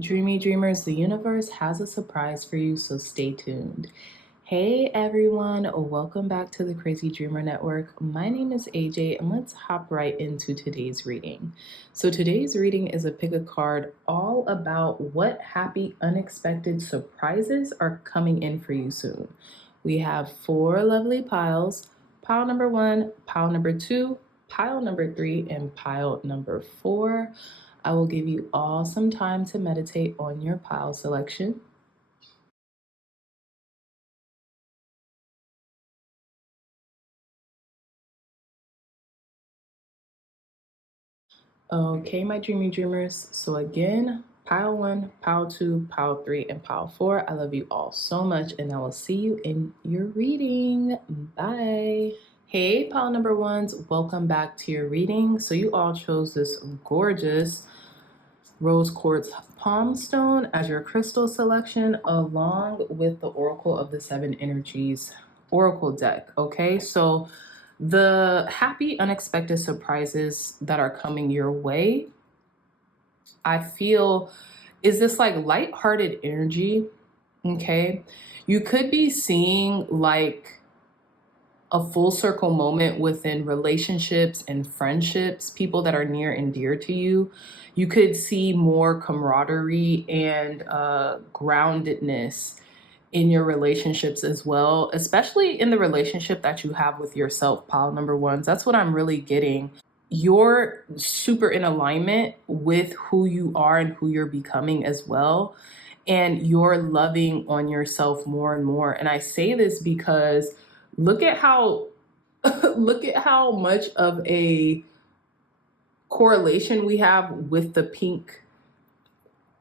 Dreamy dreamers, the universe has a surprise for you, so stay tuned. Hey everyone, welcome back to the Crazy Dreamer Network. My name is AJ, and let's hop right into today's reading. So today's reading is a pick a card all about what happy unexpected surprises are coming in for you soon. We have 4 lovely piles: pile number 1, pile number 2, pile number 3, and pile number 4. I will give you all some time to meditate on your pile selection. Okay, my dreamy dreamers. So again, pile 1, pile 2, pile 3, and pile 4. I love you all so much, and I will see you in your reading. Bye. Hey, pile number 1s, welcome back to your reading. So you all chose this gorgeous rose quartz palm stone as your crystal selection, along with the Oracle of the Seven Energies Oracle deck. Okay, so the happy unexpected surprises that are coming your way, I feel, is this like lighthearted energy. Okay, you could be seeing like a full circle moment within relationships and friendships, people that are near and dear to you. You could see more camaraderie and groundedness in your relationships as well, especially in the relationship that you have with yourself, pile number 1s. That's what I'm really getting. You're super in alignment with who you are and who you're becoming as well. And you're loving on yourself more and more. And I say this because look at how look at how much of a correlation we have with the pink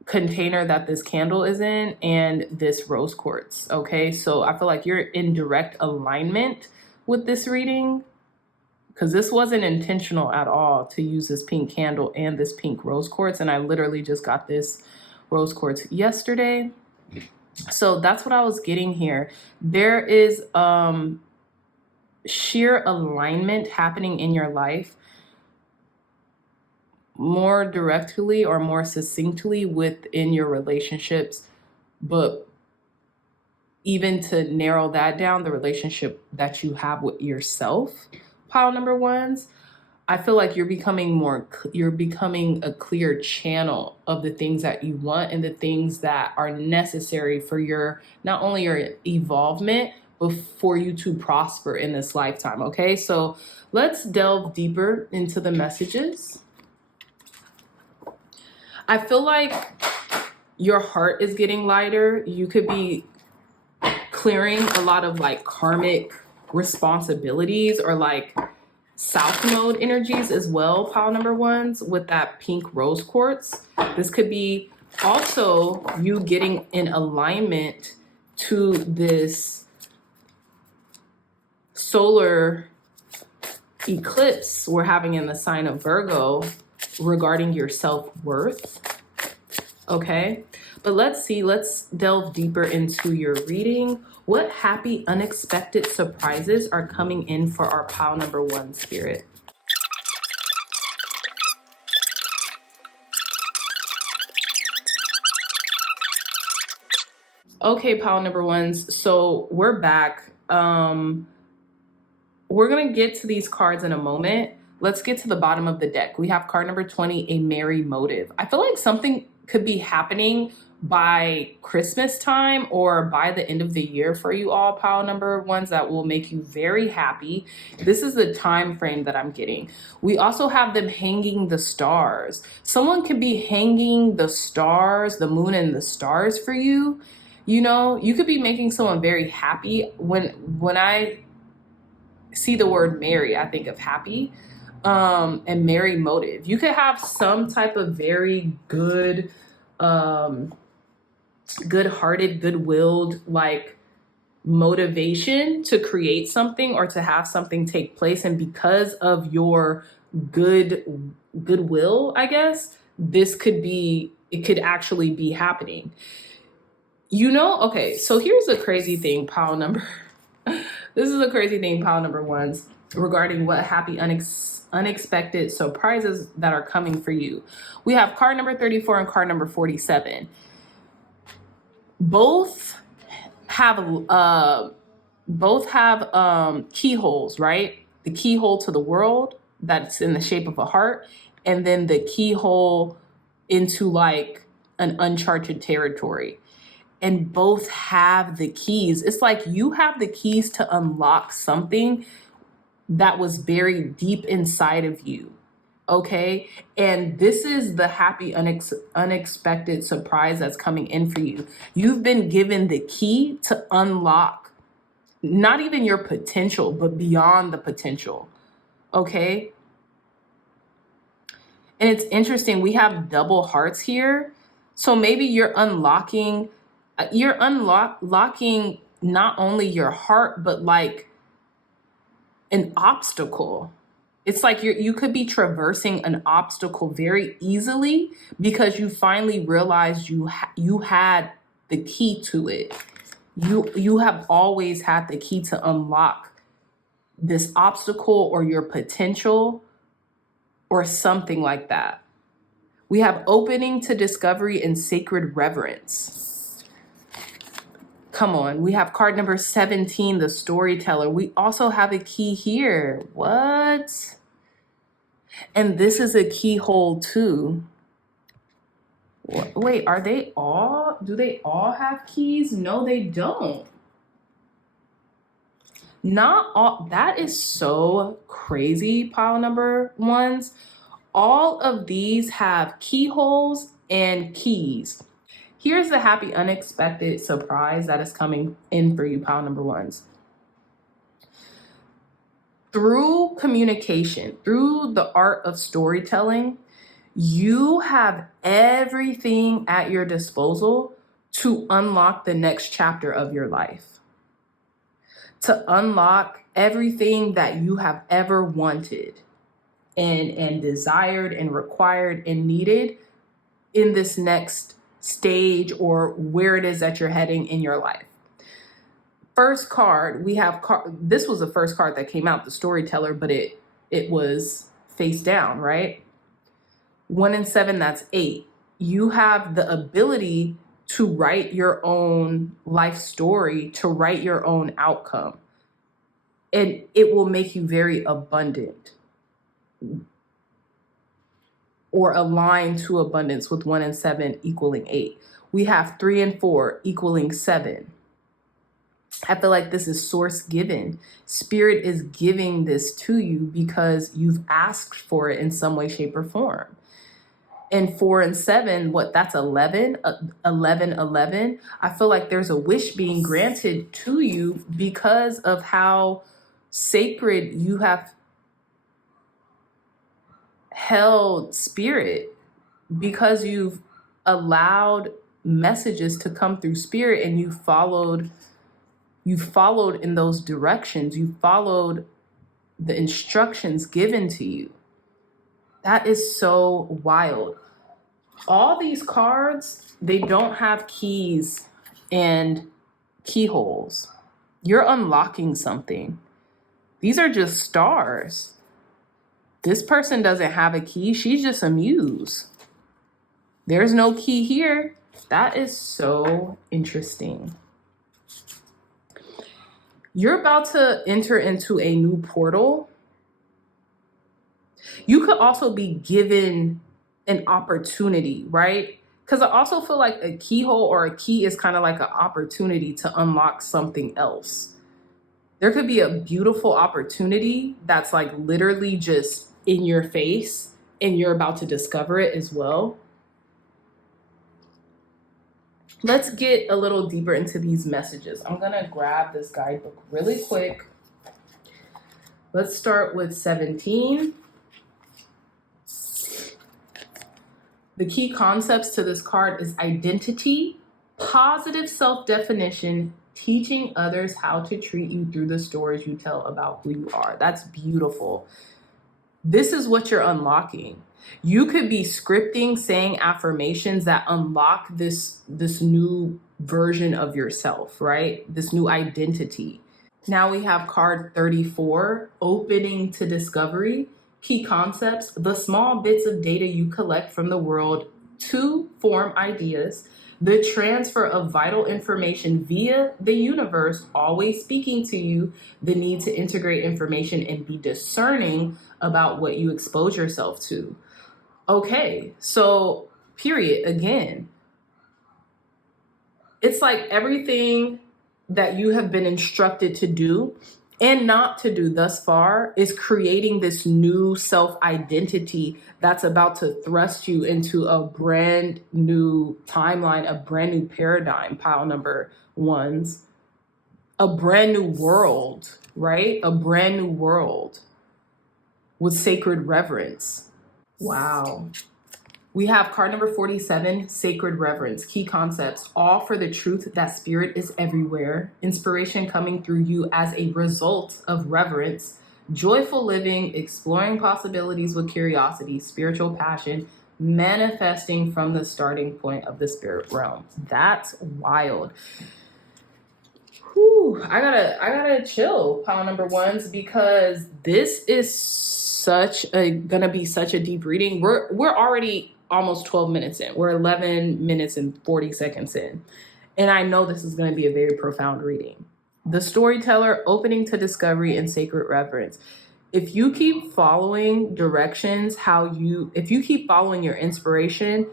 container that this candle is in and this rose quartz. Okay, so I feel like you're in direct alignment with this reading, because this wasn't intentional at all to use this pink candle and this pink rose quartz, and I literally just got this rose quartz yesterday. So that's what I was getting here. There is sheer alignment happening in your life more directly or more succinctly within your relationships, but even to narrow that down, the relationship that you have with yourself, pile number 1s, I feel like you're becoming a clear channel of the things that you want and the things that are necessary for your, not only your evolvement, but for you to prosper in this lifetime. Okay, so let's delve deeper into the messages. I feel like your heart is getting lighter. You could be clearing a lot of like karmic responsibilities or like south node energies as well, pile number 1s, with that pink rose quartz. This could be also you getting in alignment to this solar eclipse we're having in the sign of Virgo regarding your self-worth. Okay, but let's delve deeper into your reading. What happy unexpected surprises are coming in for our pile number 1 spirit? Okay, pile number 1s, so we're back. We're gonna get to these cards in a moment. Let's get to the bottom of the deck. We have card number 20, a merry motive. I feel like something could be happening by Christmas time or by the end of the year for you all, pile number 1s, that will make you very happy. This is the time frame that I'm getting. We also have them hanging the stars. Someone could be hanging the stars, the moon and the stars for you. You know, you could be making someone very happy. When I see the word merry, I think of happy. And merry motive. You could have some type of very good, good-hearted, good-willed, like motivation to create something or to have something take place. And because of your goodwill, I guess, it could actually be happening. You know, okay, so here's a crazy thing, pile number. This is a crazy thing, pile number 1s, regarding what happy unexpected surprises that are coming for you. We have card number 34 and card number 47. Both have keyholes, right? The keyhole to the world that's in the shape of a heart, and then the keyhole into like an uncharted territory. And both have the keys. It's like you have the keys to unlock something that was buried deep inside of you. Okay. And this is the happy, unexpected surprise that's coming in for you. You've been given the key to unlock not even your potential, but beyond the potential. Okay. And it's interesting. We have double hearts here. So maybe you're unlocking not only your heart, but like an obstacle. It's like you could be traversing an obstacle very easily because you finally realized you had the key to it. You have always had the key to unlock this obstacle or your potential or something like that. We have opening to discovery and sacred reverence. Come on. We have card number 17, the storyteller. We also have a key here. What? And this is a keyhole too. Wait, do they all have keys? No, they don't. Not all. That is so crazy, pile number ones. All of these have keyholes and keys. Here's the happy, unexpected surprise that is coming in for you, pile number ones. Through communication, through the art of storytelling, you have everything at your disposal to unlock the next chapter of your life, to unlock everything that you have ever wanted and desired and required and needed in this next stage or where it is that you're heading in your life. First card, we have this was the first card that came out, the storyteller, but it was face down, right? 1 and 7, that's 8. You have the ability to write your own life story, to write your own outcome. And it will make you very abundant or aligned to abundance with 1 and 7 equaling 8. We have 3 and 4 equaling 7. I feel like this is source given. Spirit is giving this to you because you've asked for it in some way, shape, or form. And 4 and 7, that's 11, 11, 11. I feel like there's a wish being granted to you because of how sacred you have held spirit, because you've allowed messages to come through spirit and you followed in those directions. You followed the instructions given to you. That is so wild. All these cards, they don't have keys and keyholes. You're unlocking something. These are just stars. This person doesn't have a key. She's just a muse. There's no key here. That is so interesting. You're about to enter into a new portal. You could also be given an opportunity, right? Because I also feel like a keyhole or a key is kind of like an opportunity to unlock something else. There could be a beautiful opportunity that's like literally just in your face and you're about to discover it as well. Let's get a little deeper into these messages. I'm going to grab this guidebook really quick. Let's start with 17. The key concepts to this card is identity, positive self-definition, teaching others how to treat you through the stories you tell about who you are. That's beautiful. This is what you're unlocking. You could be scripting, saying affirmations that unlock this new version of yourself, right? This new identity. Now we have card 34, opening to discovery. Key concepts, the small bits of data you collect from the world to form ideas, the transfer of vital information via the universe, always speaking to you, the need to integrate information and be discerning about what you expose yourself to. Okay, so period, again, it's like everything that you have been instructed to do and not to do thus far is creating this new self-identity that's about to thrust you into a brand new timeline, a brand new paradigm, pile number ones, a brand new world, right? A brand new world with sacred reverence. Wow. We have card number 47, Sacred Reverence, key concepts, all for the truth that spirit is everywhere, inspiration coming through you as a result of reverence, joyful living, exploring possibilities with curiosity, spiritual passion, manifesting from the starting point of the spirit realm. That's wild. Whew, I gotta chill, pile number ones, because this is gonna be such a deep reading. We're already almost 12 minutes in. We're 11 minutes and 40 seconds in. And I know this is going to be a very profound reading. The storyteller, opening to discovery and sacred reverence. If you keep following directions, if you keep following your intuition,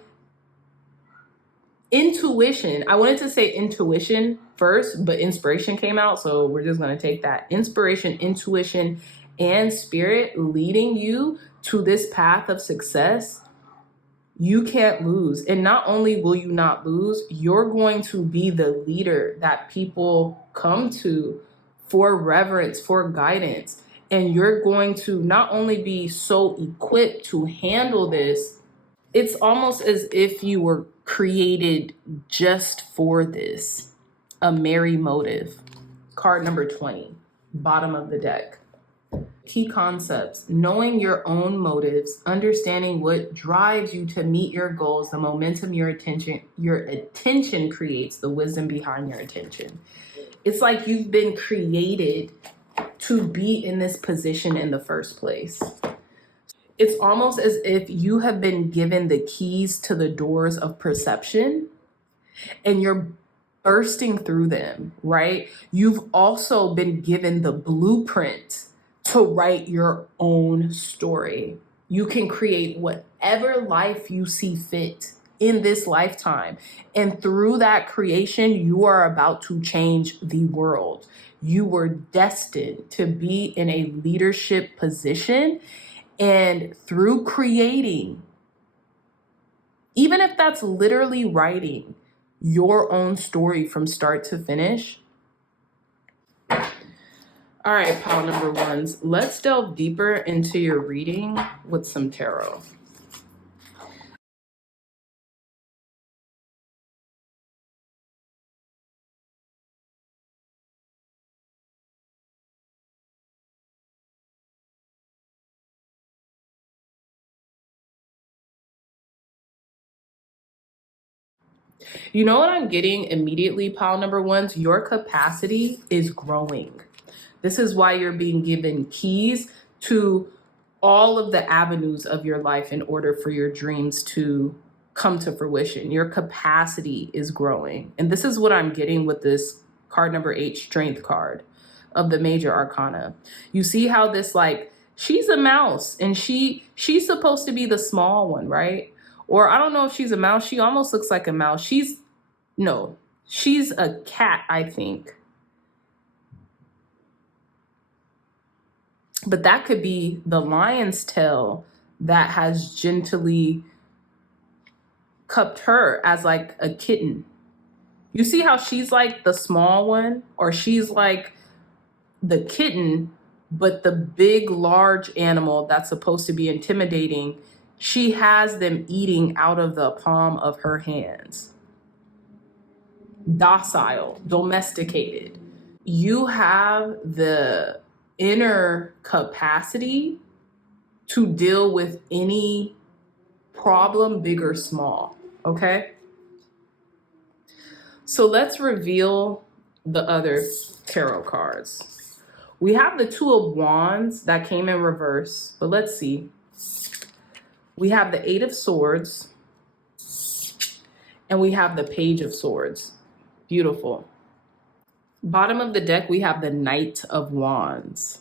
I wanted to say intuition first, but inspiration came out. So we're just going to take that. Inspiration, intuition, and spirit leading you to this path of success. You can't lose. And not only will you not lose, you're going to be the leader that people come to for reverence, for guidance. And you're going to not only be so equipped to handle this, it's almost as if you were created just for this. A merry motive. Card number 20, bottom of the deck. Key concepts, knowing your own motives, understanding what drives you to meet your goals, the momentum your attention creates, the wisdom behind your attention. It's like you've been created to be in this position in the first place. It's almost as if you have been given the keys to the doors of perception and you're bursting through them, right? You've also been given the blueprint to write your own story. You can create whatever life you see fit in this lifetime. And through that creation, you are about to change the world. You were destined to be in a leadership position. And through creating, even if that's literally writing your own story from start to finish. All right, pile number ones, let's delve deeper into your reading with some tarot. You know what I'm getting immediately, pile number ones? Your capacity is growing. This is why you're being given keys to all of the avenues of your life in order for your dreams to come to fruition. Your capacity is growing. And this is what I'm getting with this card number 8, Strength card of the Major Arcana. You see how this, like, she's a mouse and she's supposed to be the small one, right? Or I don't know if she's a mouse. She almost looks like a mouse. She's a cat, I think. But that could be the lion's tail that has gently cupped her as like a kitten. You see how she's like the small one, or she's like the kitten, but the big, large animal that's supposed to be intimidating, she has them eating out of the palm of her hands. Docile, domesticated. You have the inner capacity to deal with any problem, big or small, okay? So let's reveal the other tarot cards. We have the Two of Wands that came in reverse, but let's see. We have the Eight of Swords, and we have the Page of Swords. Beautiful. Bottom of the deck, we have the Knight of Wands.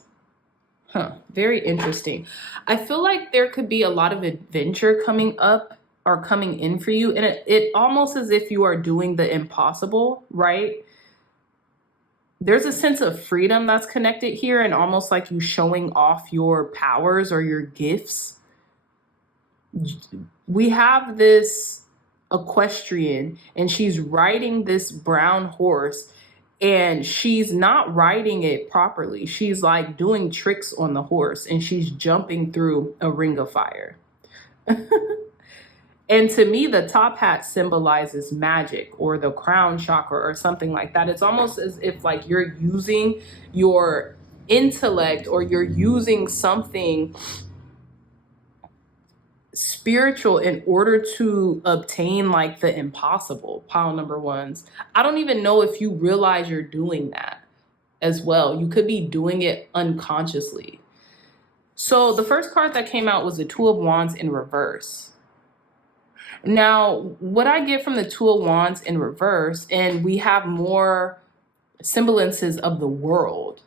Very interesting. I feel like there could be a lot of adventure coming up or coming in for you. And it almost as if you are doing the impossible, right? There's a sense of freedom that's connected here, and almost like you showing off your powers or your gifts. We have this equestrian, and she's riding this brown horse, and she's not riding it properly. She's like doing tricks on the horse, and she's jumping through a ring of fire. And to me, the top hat symbolizes magic or the crown chakra or something like that. It's almost as if like you're using your intellect or you're using something spiritual in order to obtain like the impossible, pile number ones. I don't even know if you realize you're doing that as well. You could be doing it unconsciously. So the first card that came out was the Two of Wands in reverse. Now, what I get from the Two of Wands in reverse, and we have more semblances of the world.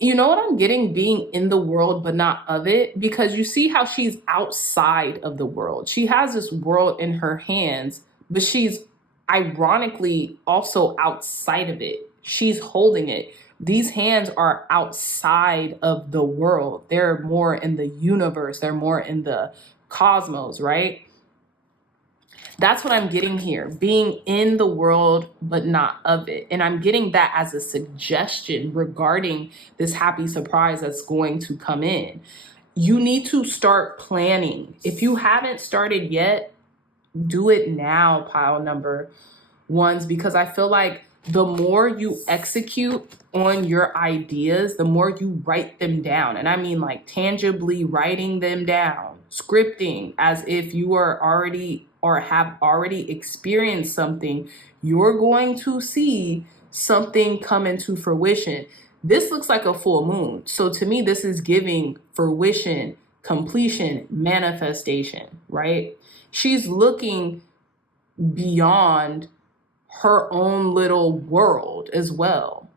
You know what I'm getting? Being in the world, but not of it, because you see how she's outside of the world. She has this world in her hands, but she's ironically also outside of it. She's holding it. These hands are outside of the world. They're more in the universe. They're more in the cosmos, right? That's what I'm getting here, being in the world, but not of it. And I'm getting that as a suggestion regarding this happy surprise that's going to come in. You need to start planning. If you haven't started yet, do it now, pile number ones, because I feel like the more you execute on your ideas, the more you write them down. And I mean like tangibly writing them down, scripting as if you are already or have already experienced something, you're going to see something come into fruition. This looks like a full moon. So to me, this is giving fruition, completion, manifestation, right? She's looking beyond her own little world as well.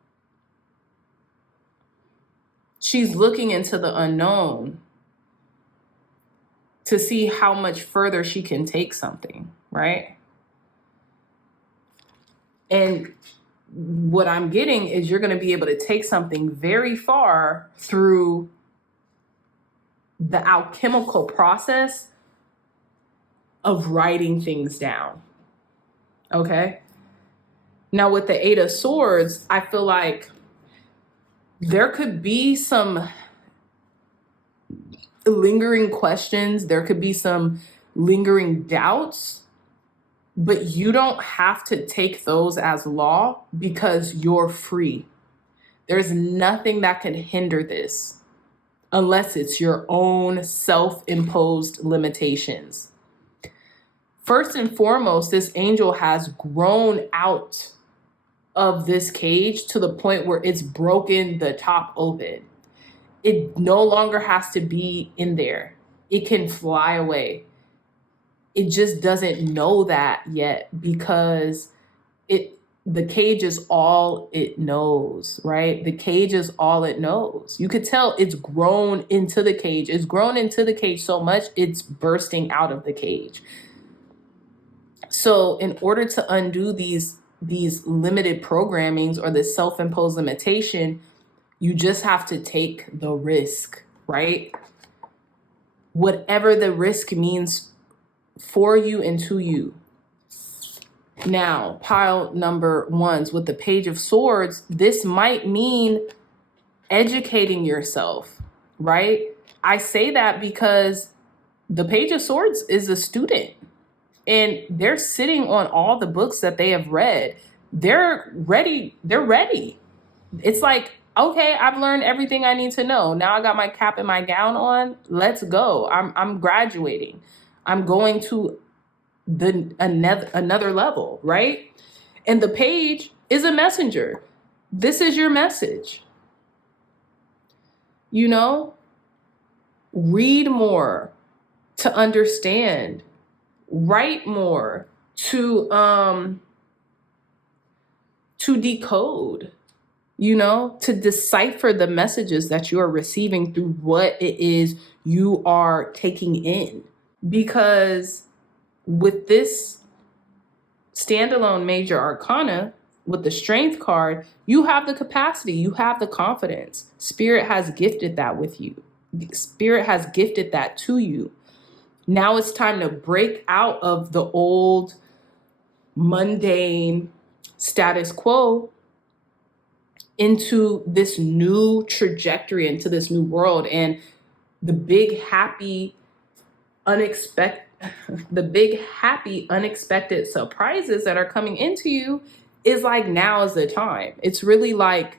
She's looking into the unknown to see how much further she can take something, right? And what I'm getting is you're going to be able to take something very far through the alchemical process of writing things down, okay? Now with the Eight of Swords, I feel like there could be some lingering questions. There could be some lingering doubts, but you don't have to take those as law because you're free. There's nothing that can hinder this unless it's your own self-imposed limitations. First and foremost, this angel has grown out of this cage to the point where it's broken the top open. It no longer has to be in there. It can fly away. It just doesn't know that yet because the cage is all it knows, right? The cage is all it knows. You could tell it's grown into the cage. It's grown into the cage so much, it's bursting out of the cage. So in order to undo these limited programmings or the self-imposed limitation, you just have to take the risk, right? Whatever the risk means for you and to you. Now, pile number ones with the Page of Swords, this might mean educating yourself, right? I say that because the Page of Swords is a student and they're sitting on all the books that they have read. They're ready. They're ready. It's like, okay, I've learned everything I need to know. Now I got my cap and my gown on. Let's go. I'm graduating. I'm going to another level, right? And the page is a messenger. this is your message. You know, read more to understand, write more to decode, you know, to decipher the messages that you are receiving through what it is you are taking in. Because with this standalone major arcana, with the strength card, you have the capacity, you have the confidence. Spirit has gifted that with you. Spirit has gifted that to you. Now it's time to break out of the old mundane status quo into this new trajectory, into this new world. And the big happy unexpected surprises that are coming into you is like, now is the time. It's really like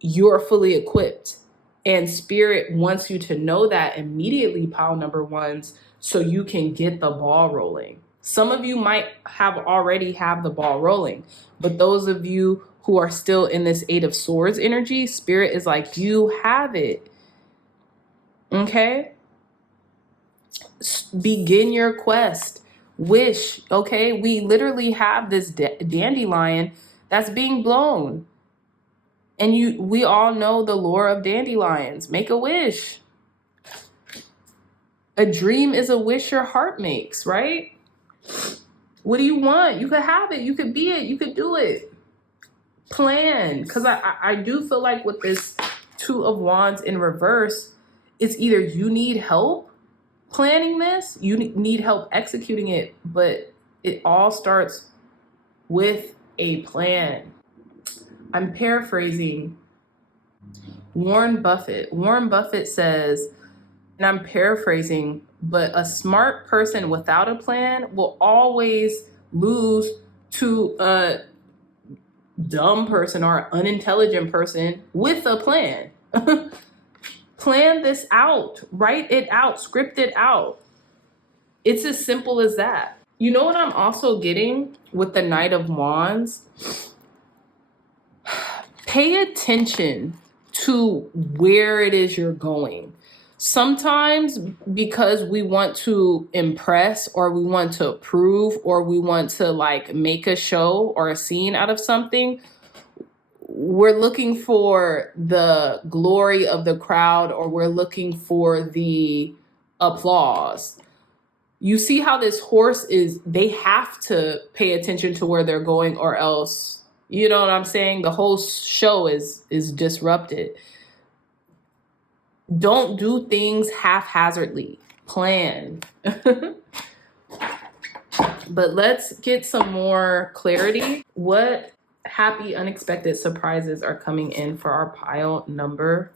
you're fully equipped, and Spirit wants you to know that immediately, pile number ones, so you can get the ball rolling. Some of you might already have the ball rolling, but those of you who are still in this Eight of Swords energy, Spirit is like, you have it. Okay? Begin your quest. Wish. Okay? We literally have this dandelion that's being blown. And we all know the lore of dandelions. Make a wish. A dream is a wish your heart makes, right? What do you want? You could have it. You could be it. You could do it. Plan. Because I do feel like with this Two of Wands in reverse, it's either you need help planning this, you need help executing it, but it all starts with a plan. I'm paraphrasing Warren Buffett. Warren Buffett says, and I'm paraphrasing, but a smart person without a plan will always lose to a dumb person or an unintelligent person with a plan. Plan this out, write it out, script it out. It's as simple as that. You know what I'm also getting with the Knight of Wands? Pay attention to where it is you're going. Sometimes because we want to impress or we want to prove or we want to like make a show or a scene out of something, we're looking for the glory of the crowd or we're looking for the applause. You see how this horse they have to pay attention to where they're going or else, you know what I'm saying? The whole show is disrupted. Don't do things haphazardly. Plan. But let's get some more clarity. What happy unexpected surprises are coming in for our pile number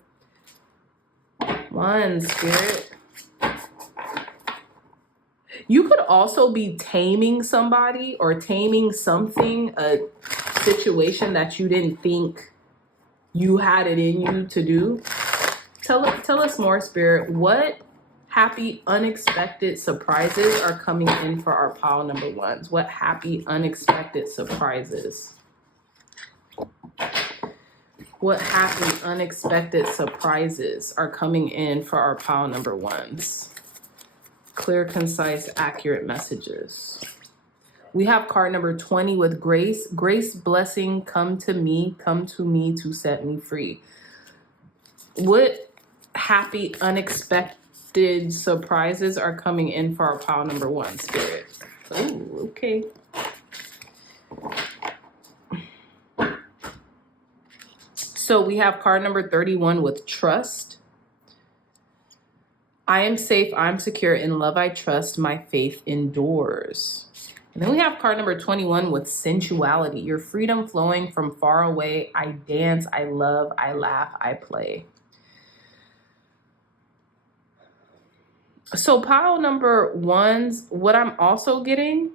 one, Spirit? You could also be taming somebody or taming something, a situation that you didn't think you had it in you to do. Tell us more, Spirit. What happy unexpected surprises are coming in for our pile number ones? What happy unexpected surprises? What happy unexpected surprises are coming in for our pile number ones? Clear, concise, accurate messages. We have card number 20 with grace. Grace, blessing, come to me to set me free. What happy unexpected surprises are coming in for our pile number one, Spirit? Oh, okay. So we have card number 31 with trust. I am safe, I'm secure, in love I trust, my faith endures. And then we have card number 21 with sensuality. Your freedom flowing from far away. I dance, I love, I laugh, I play. So pile number ones, what I'm also getting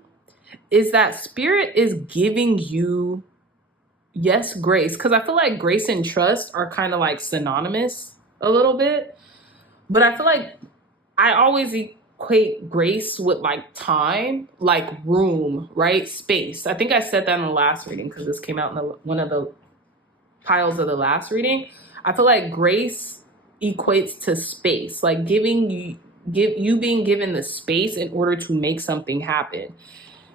is that Spirit is giving you, yes, grace. Because I feel like grace and trust are kind of like synonymous a little bit. But I feel like I always equate grace with like time, like room, right? Space. I think I said that in the last reading because this came out in one of the piles of the last reading, I feel like grace equates to space, like you being given the space in order to make something happen.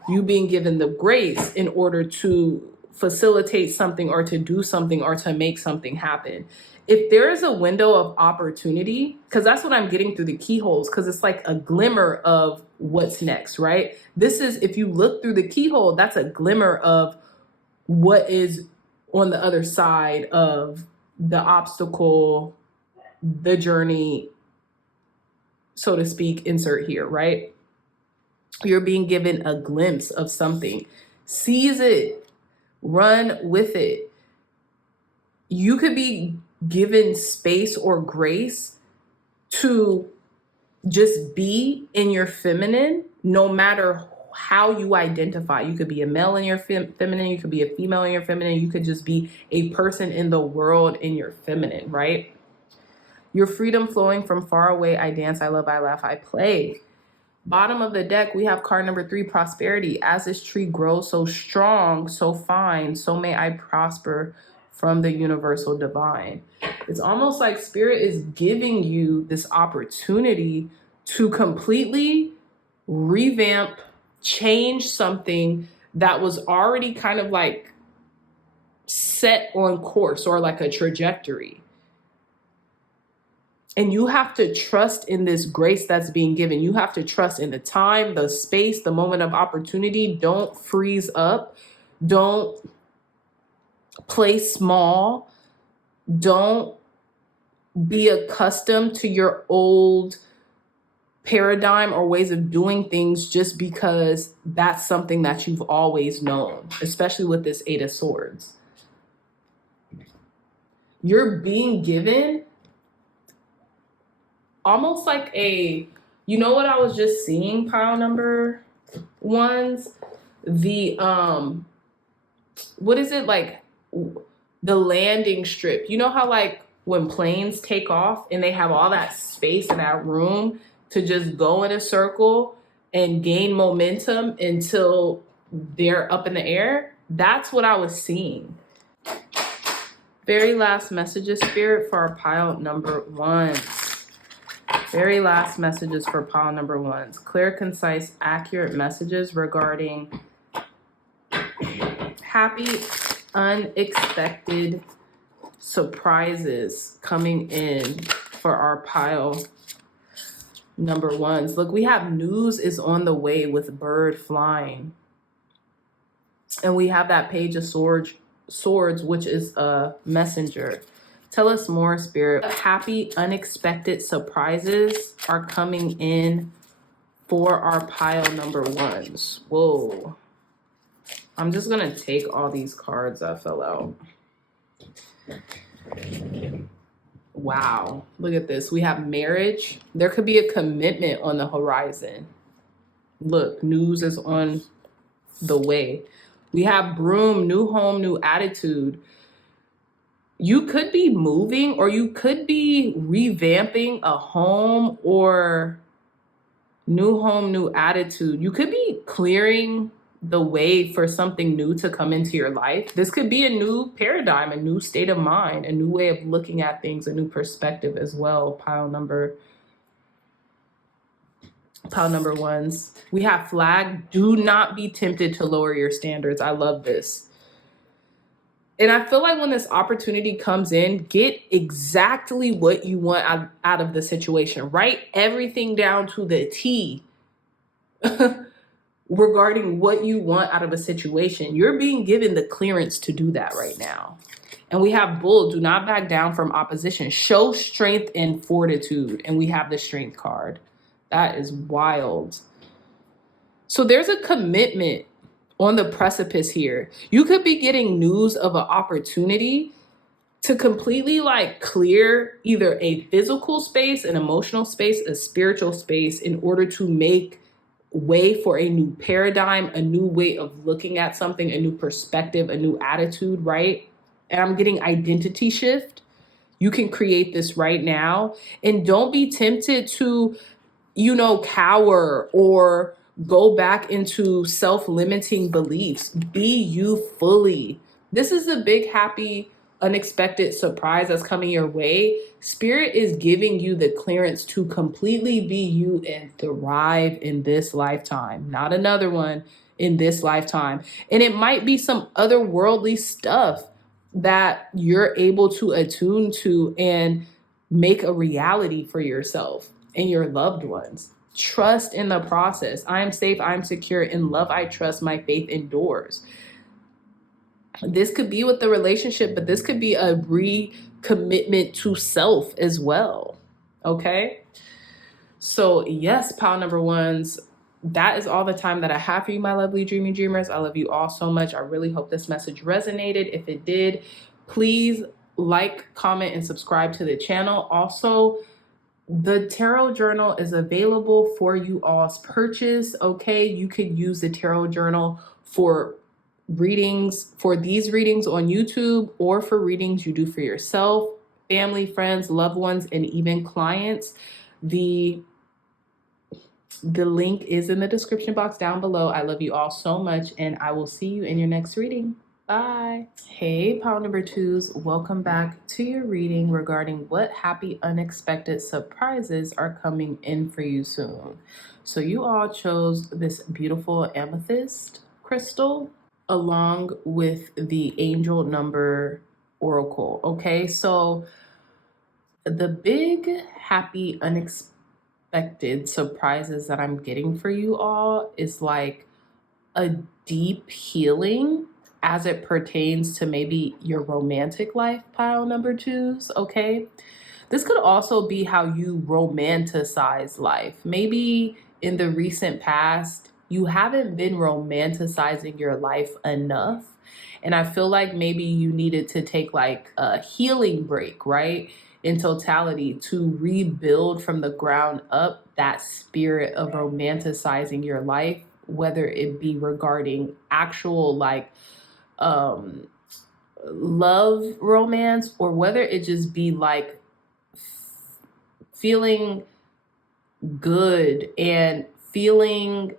You being given the grace in order to facilitate something or to do something or to make something happen. If there is a window of opportunity, because that's what I'm getting through the keyholes, because it's like a glimmer of what's next, right? This is, if you look through the keyhole, that's a glimmer of what is on the other side of the obstacle, the journey, so to speak, insert here, right? You're being given a glimpse of something. Seize it, run with it. You could be given space or grace to just be in your feminine, no matter how you identify. You could be a male in your feminine, you could be a female in your feminine, you could just be a person in the world in your feminine, right? Your freedom flowing from far away, I dance, I love, I laugh, I play. Bottom of the deck, we have card number 3, prosperity. As this tree grows so strong, so fine, so may I prosper from the universal divine. It's almost like spirit is giving you this opportunity to completely revamp, change something that was already kind of like set on course or like a trajectory. And you have to trust in this grace that's being given. You have to trust in the time, the space, the moment of opportunity. Don't freeze up. Don't play small. Don't be accustomed to your old paradigm or ways of doing things just because that's something that you've always known, especially with this 8 of Swords. You're being given almost like you know what I was just seeing, pile number 1s? The, what is it, like the landing strip? You know how like when planes take off and they have all that space and that room to just go in a circle and gain momentum until they're up in the air? That's what I was seeing. Very last messages, spirit, for our pile number 1s. Very last messages for pile number 1s. Clear, concise, accurate messages regarding happy, unexpected surprises coming in for our pile number 1s. Look, we have news is on the way with bird flying. And we have that Page of Swords, which is a messenger. Tell us more, spirit. Happy, unexpected surprises are coming in for our pile number 1s. Whoa. I'm just going to take all these cards that fell out. Wow. Look at this. We have marriage. There could be a commitment on the horizon. Look, news is on the way. We have broom, new home, new attitude. You could be moving or you could be revamping a home or new home, new attitude. You could be clearing the way for something new to come into your life. This could be a new paradigm, a new state of mind, a new way of looking at things, a new perspective as well. Pile number 1s. We have flag. Do not be tempted to lower your standards. I love this. And I feel like when this opportunity comes in, get exactly what you want out of the situation. Write everything down to the T regarding what you want out of a situation. You're being given the clearance to do that right now. And we have bull. Do not back down from opposition. Show strength and fortitude. And we have the strength card. That is wild. So there's a commitment on the precipice here. You could be getting news of an opportunity to completely like clear either a physical space, an emotional space, a spiritual space in order to make way for a new paradigm, a new way of looking at something, a new perspective, a new attitude, right? And I'm getting identity shift. You can create this right now. And don't be tempted to, cower or go back into self-limiting beliefs. Be you fully. This is a big, happy, unexpected surprise that's coming your way, Spirit is giving you the clearance to completely be you and thrive in this lifetime, not another one, in this lifetime. And it might be some otherworldly stuff that you're able to attune to and make a reality for yourself and your loved ones. Trust in the process. I am safe, I am secure. In love, I trust, my faith endures. This could be with the relationship, but this could be a recommitment to self as well. Okay? So yes, pile number ones, that is all the time that I have for you, my lovely dreamy dreamers. I love you all so much. I really hope this message resonated. If it did, please like, comment, and subscribe to the channel. Also, the tarot journal is available for you all's purchase. Okay, you could use the tarot journal for readings, for these readings on YouTube, or for readings you do for yourself, family, friends, loved ones, and even clients. The link is in the description box down below. I love you all so much, and I will see you in your next reading. Bye. Hey, pile number twos. Welcome back to your reading regarding what happy unexpected surprises are coming in for you soon. So you all chose this beautiful amethyst crystal along with the angel number oracle. Okay, so the big happy unexpected surprises that I'm getting for you all is like a deep healing as it pertains to maybe your romantic life, pile number twos. Okay, this could also be how you romanticize life. Maybe in the recent past you haven't been romanticizing your life enough, and I feel like maybe you needed to take like a healing break, right, in totality, to rebuild from the ground up that spirit of romanticizing your life, whether it be regarding actual like love romance, or whether it just be like feeling good and feeling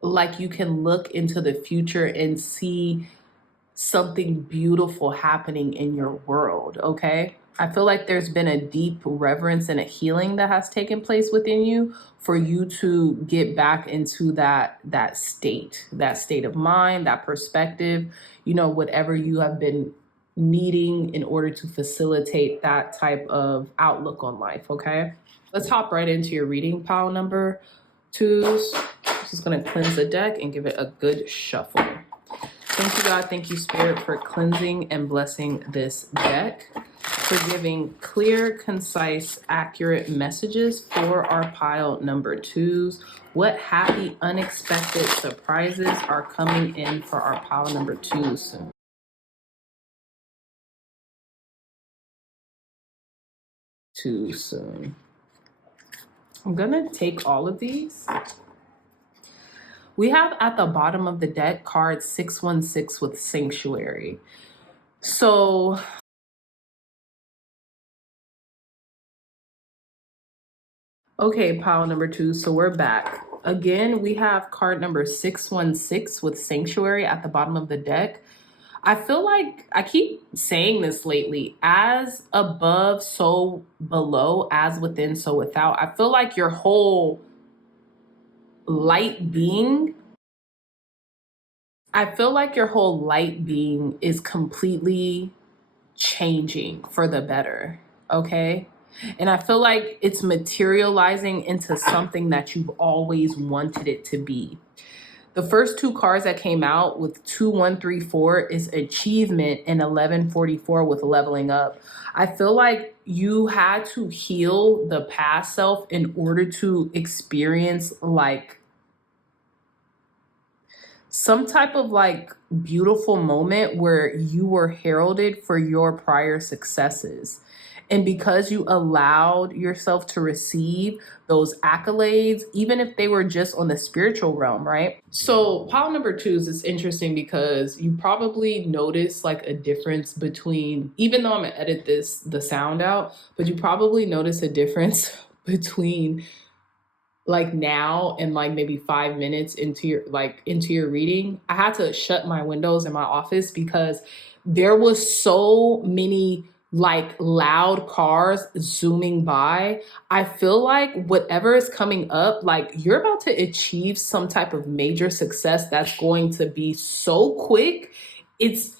like you can look into the future and see something beautiful happening in your world. Okay, I feel like there's been a deep reverence and a healing that has taken place within you for you to get back into that state of mind, that perspective, you know, whatever you have been needing in order to facilitate that type of outlook on life. Okay, let's hop right into your reading, pile number twos. Just going to cleanse the deck and give it a good shuffle. Thank you, God. Thank you, Spirit, for cleansing and blessing this deck, for giving clear, concise, accurate messages for our pile number twos. What happy, unexpected surprises are coming in for our pile number twos soon? Too soon. I'm gonna take all of these. We have at the bottom of the deck card 616 with Sanctuary. So okay, pile number two, so we're back. Again, we have card number 616 with Sanctuary at the bottom of the deck. I feel like I keep saying this lately, as above, so below, as within, so without. I feel like your whole light being, is completely changing for the better, okay? And I feel like it's materializing into something that you've always wanted it to be. The first two cards that came out with 2134 is achievement, and 1144 with leveling up. I feel like you had to heal the past self in order to experience like some type of like beautiful moment where you were heralded for your prior successes. And because you allowed yourself to receive those accolades, even if they were just on the spiritual realm, right? So pile number twos is interesting because you probably notice like a difference between, even though I'm gonna edit the sound out, but you probably notice a difference between like now and like maybe 5 minutes into your reading, I had to shut my windows in my office because there was so many like loud cars zooming by. I feel like whatever is coming up, like you're about to achieve some type of major success that's going to be so quick. It's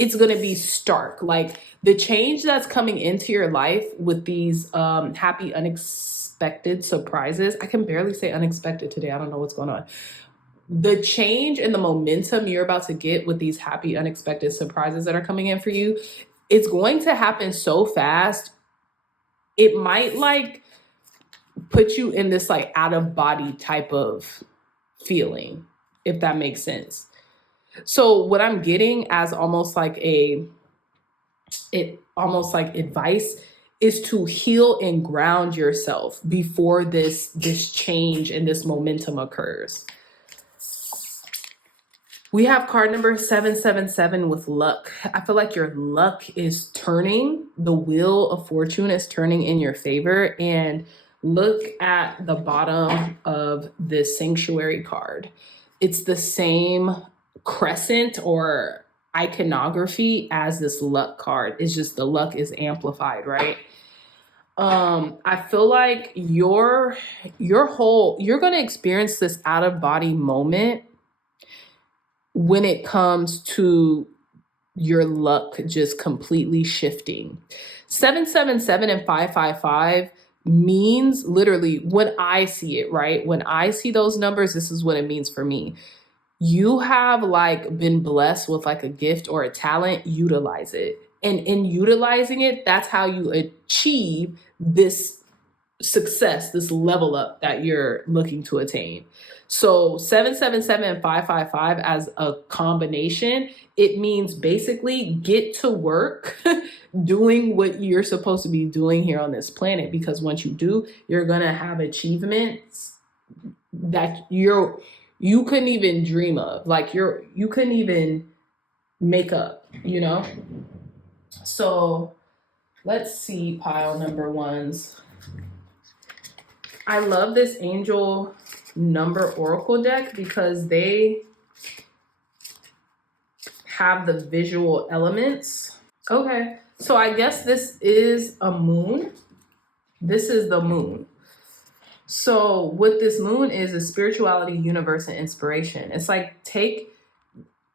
it's going to be stark. Like the change that's coming into your life with these happy unexpected surprises. I can barely say unexpected today. I don't know what's going on. The change and the momentum you're about to get with these happy unexpected surprises that are coming in for you, it's going to happen so fast. It might like put you in this like out of body type of feeling, if that makes sense. So what I'm getting as almost like advice is to heal and ground yourself before this change and this momentum occurs. We have card number 777 with luck. I feel like your luck is turning. The wheel of fortune is turning in your favor. And look at the bottom of this sanctuary card. It's the same crescent or iconography as this luck card. It's just the luck is amplified, right? I feel like you're going to experience this out of body moment when it comes to your luck just completely shifting. 777 and 555 means literally, when I see it, right? When I see those numbers, this is what it means for me. You have like been blessed with like a gift or a talent, utilize it. And in utilizing it, that's how you achieve this success, this level up that you're looking to attain. So 777 and 555 as a combination, it means basically get to work doing what you're supposed to be doing here on this planet, because once you do, you're going to have achievements that you couldn't even dream of, like you couldn't even make up, you know? So let's see pile number ones. I love this angel number oracle deck because they have the visual elements. Okay, so I guess this is a moon. This is the moon. So what this moon is spirituality, universe, and inspiration. It's like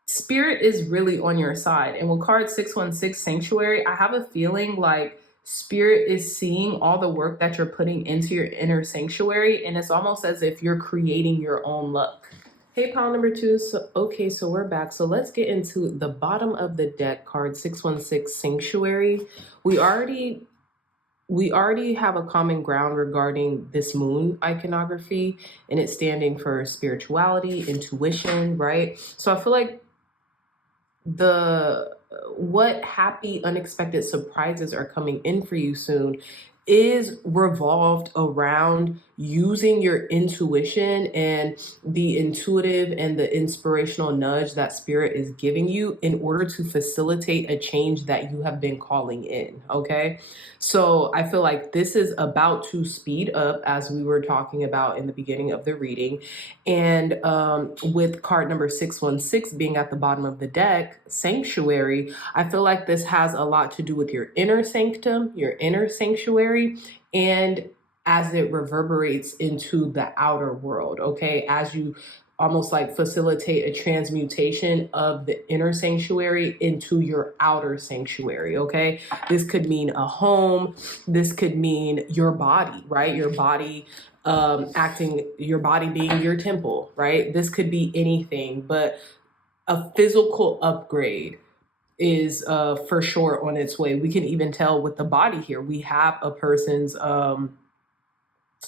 spirit is really on your side. And with card 616 sanctuary, I have a feeling like spirit is seeing all the work that you're putting into your inner sanctuary, and it's almost as if you're creating your own luck. Hey, pile number two. So we're back. So let's get into the bottom of the deck, card 616 sanctuary. We already have a common ground regarding this moon iconography, and it's standing for spirituality, intuition, right? So I feel like what happy unexpected surprises are coming in for you soon is revolved around using your intuition and the intuitive and the inspirational nudge that spirit is giving you in order to facilitate a change that you have been calling in, okay? So I feel like this is about to speed up, as we were talking about in the beginning of the reading. And with card number 616 being at the bottom of the deck, sanctuary, I feel like this has a lot to do with your inner sanctum, your inner sanctuary, and as it reverberates into the outer world, okay? As you almost like facilitate a transmutation of the inner sanctuary into your outer sanctuary, okay? This could mean a home. This could mean your body, right? Your body your body being your temple, right? This could be anything, but a physical upgrade is for sure on its way. We can even tell with the body here. We have a person's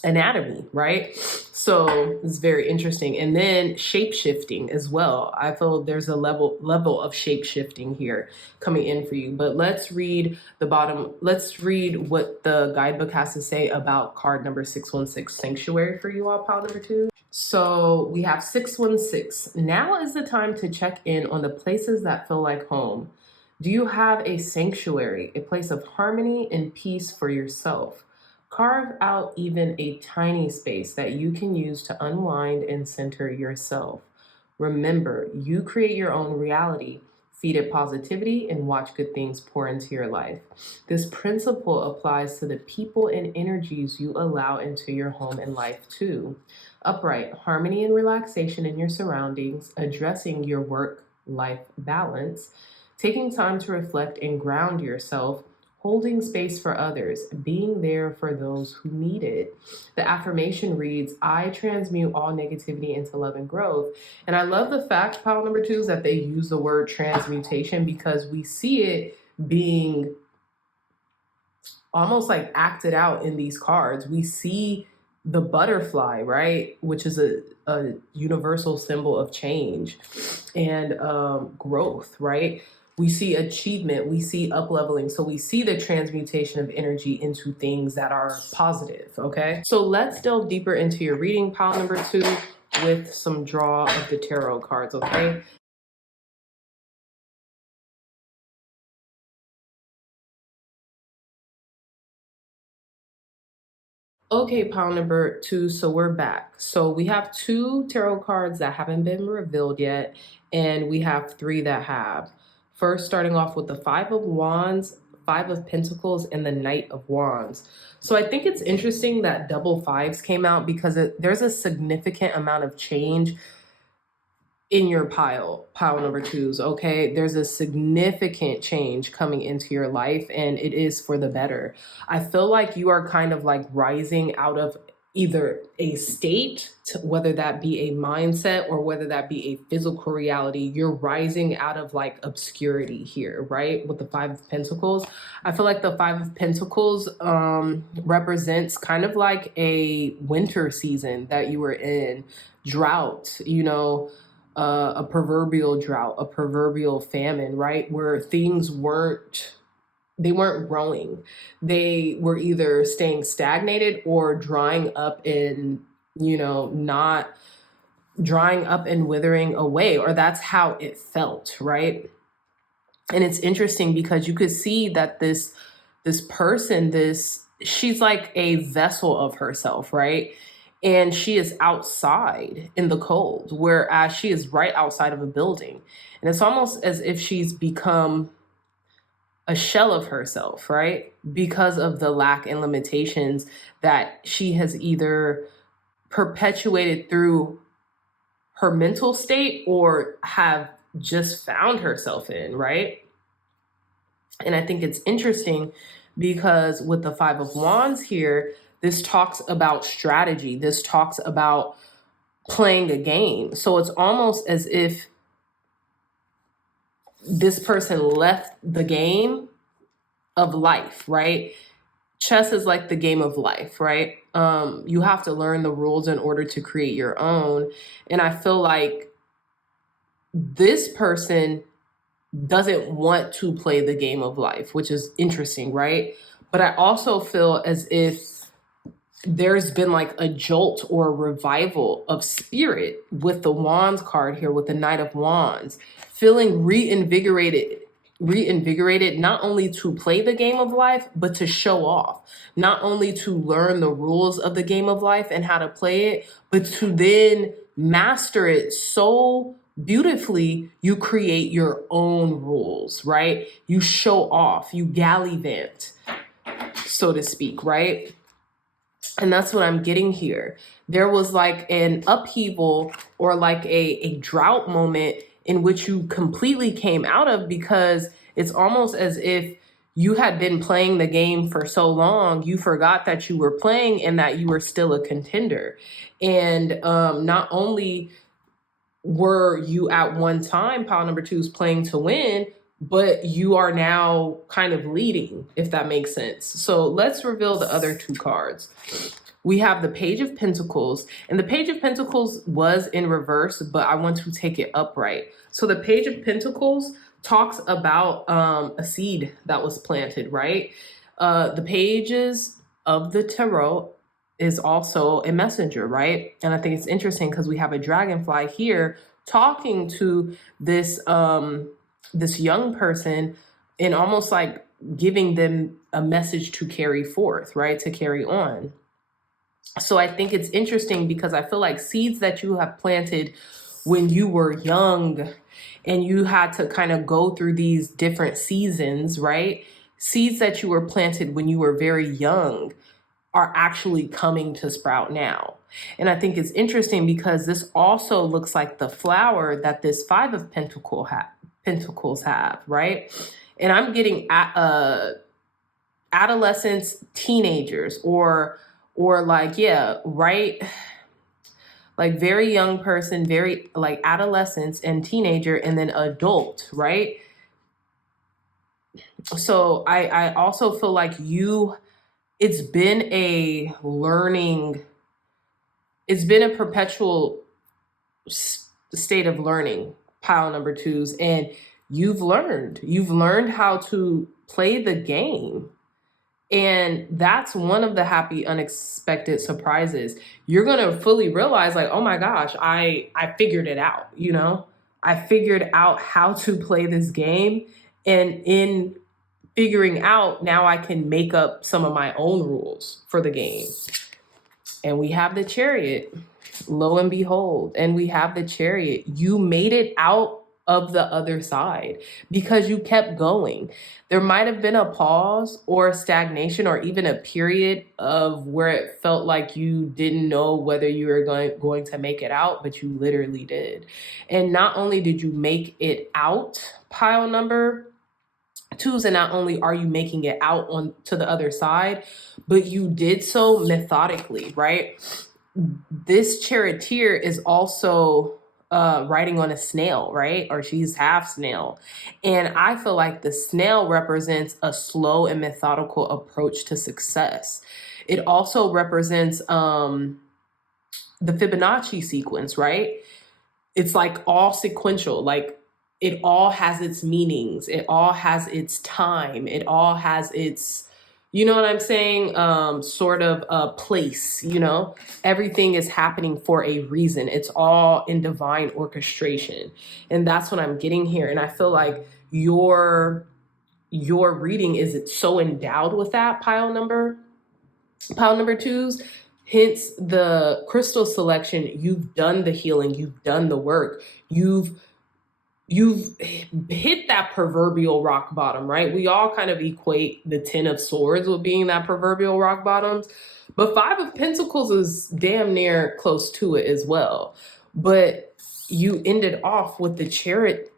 anatomy, right? So it's very interesting. And then shape-shifting as well. I feel there's a level of shape-shifting here coming in for you. But let's read the bottom. Let's read what the guidebook has to say about card number 616 sanctuary for you all, pile number two. So we have 616. Now is the time to check in on the places that feel like home. Do you have a sanctuary, a place of harmony and peace for yourself? Carve out even a tiny space that you can use to unwind and center yourself. Remember, you create your own reality. Feed it positivity and watch good things pour into your life. This principle applies to the people and energies you allow into your home and life too. Upright, harmony and relaxation in your surroundings, addressing your work-life balance, taking time to reflect and ground yourself, holding space for others, being there for those who need it. The affirmation reads, I transmute all negativity into love and growth. And I love the fact, pile number 2, is that they use the word transmutation because we see it being almost like acted out in these cards. We see the butterfly, right? Which is a universal symbol of change and growth, right? We see achievement, we see up-leveling. So we see the transmutation of energy into things that are positive, okay? So let's delve deeper into your reading, pile number 2, with some draw of the tarot cards, okay? Okay, pile number 2, so we're back. So we have 2 tarot cards that haven't been revealed yet, and we have 3 that have. First, starting off with the 5 of Wands, 5 of Pentacles, and the Knight of Wands. So I think it's interesting that double 5s came out because there's a significant amount of change in your pile number 2s, okay? There's a significant change coming into your life, and it is for the better. I feel like you are kind of like rising out of either a state, whether that be a mindset or whether that be a physical reality. You're rising out of like obscurity here, right? With the 5 of Pentacles. I feel like the 5 of Pentacles represents kind of like a winter season that you were in, drought, you know, a proverbial drought, a proverbial famine, right? Where things weren't growing. They were either staying stagnated or drying up and, you know, not drying up and withering away, or that's how it felt, right? And it's interesting because you could see that this person, she's like a vessel of herself, right? And she is outside in the cold, whereas she is right outside of a building. And it's almost as if she's become a shell of herself, right? Because of the lack and limitations that she has either perpetuated through her mental state or have just found herself in, right? And I think it's interesting because with the 5 of Wands here, this talks about strategy. This talks about playing a game. So it's almost as if this person left the game of life, right? Chess is like the game of life, right? You have to learn the rules in order to create your own. And I feel like this person doesn't want to play the game of life, which is interesting, right? But I also feel as if there's been like a jolt or a revival of spirit with the Wands card here, with the Knight of Wands, feeling reinvigorated, not only to play the game of life, but to show off, not only to learn the rules of the game of life and how to play it, but to then master it so beautifully, you create your own rules, right? You show off, you gallivant, so to speak, right? And that's what I'm getting here. There was like an upheaval or like a drought moment in which you completely came out of, because it's almost as if you had been playing the game for so long, you forgot that you were playing and that you were still a contender. And not only were you at one time, pile number 2's playing to win, but you are now kind of leading, if that makes sense. So let's reveal the other 2 cards. We have the Page of Pentacles, and the Page of Pentacles was in reverse, but I want to take it upright. So the Page of Pentacles talks about a seed that was planted, right? The pages of the tarot is also a messenger, right? And I think it's interesting because we have a dragonfly here talking to this this young person in almost like giving them a message to carry forth, right? To carry on. So I think it's interesting because I feel like seeds that you have planted when you were young and you had to kind of go through these different seasons, right? Seeds that you were planted when you were very young are actually coming to sprout now. And I think it's interesting because this also looks like the flower that this Five of Pentacles have, right? And I'm getting adolescents, teenagers, or like, yeah, right? Like very young person, very like adolescence and teenager, and then adult, right? So I also feel like it's been a learning, it's been a perpetual state of learning, pile number twos, and you've learned how to play the game. And that's one of the happy, unexpected surprises. You're going to fully realize like, oh my gosh, I figured it out. You know, I figured out how to play this game. And in figuring out, now I can make up some of my own rules for the game. And we have the Chariot, lo and behold. And we have the Chariot. You made it out of the other side because you kept going. There might have been a pause or a stagnation or even a period of where it felt like you didn't know whether you were going to make it out, but you literally did. And not only did you make it out, pile number twos, and not only are you making it out on to the other side, but you did so methodically, right? This charioteer is also riding on a snail, right? Or she's half snail. And I feel like the snail represents a slow and methodical approach to success. It also represents the Fibonacci sequence, right? It's like all sequential, like it all has its meanings. It all has its time. It all has its, you know what I'm saying? Sort of a place, you know, everything is happening for a reason. It's all in divine orchestration. And that's what I'm getting here. And I feel like your reading is so endowed with that pile number twos. Hence the crystal selection. You've done the healing. You've done the work. You've hit that proverbial rock bottom, right? We all kind of equate the 10 of swords with being that proverbial rock bottom, but Five of Pentacles is damn near close to it as well. But you ended off with the chariot,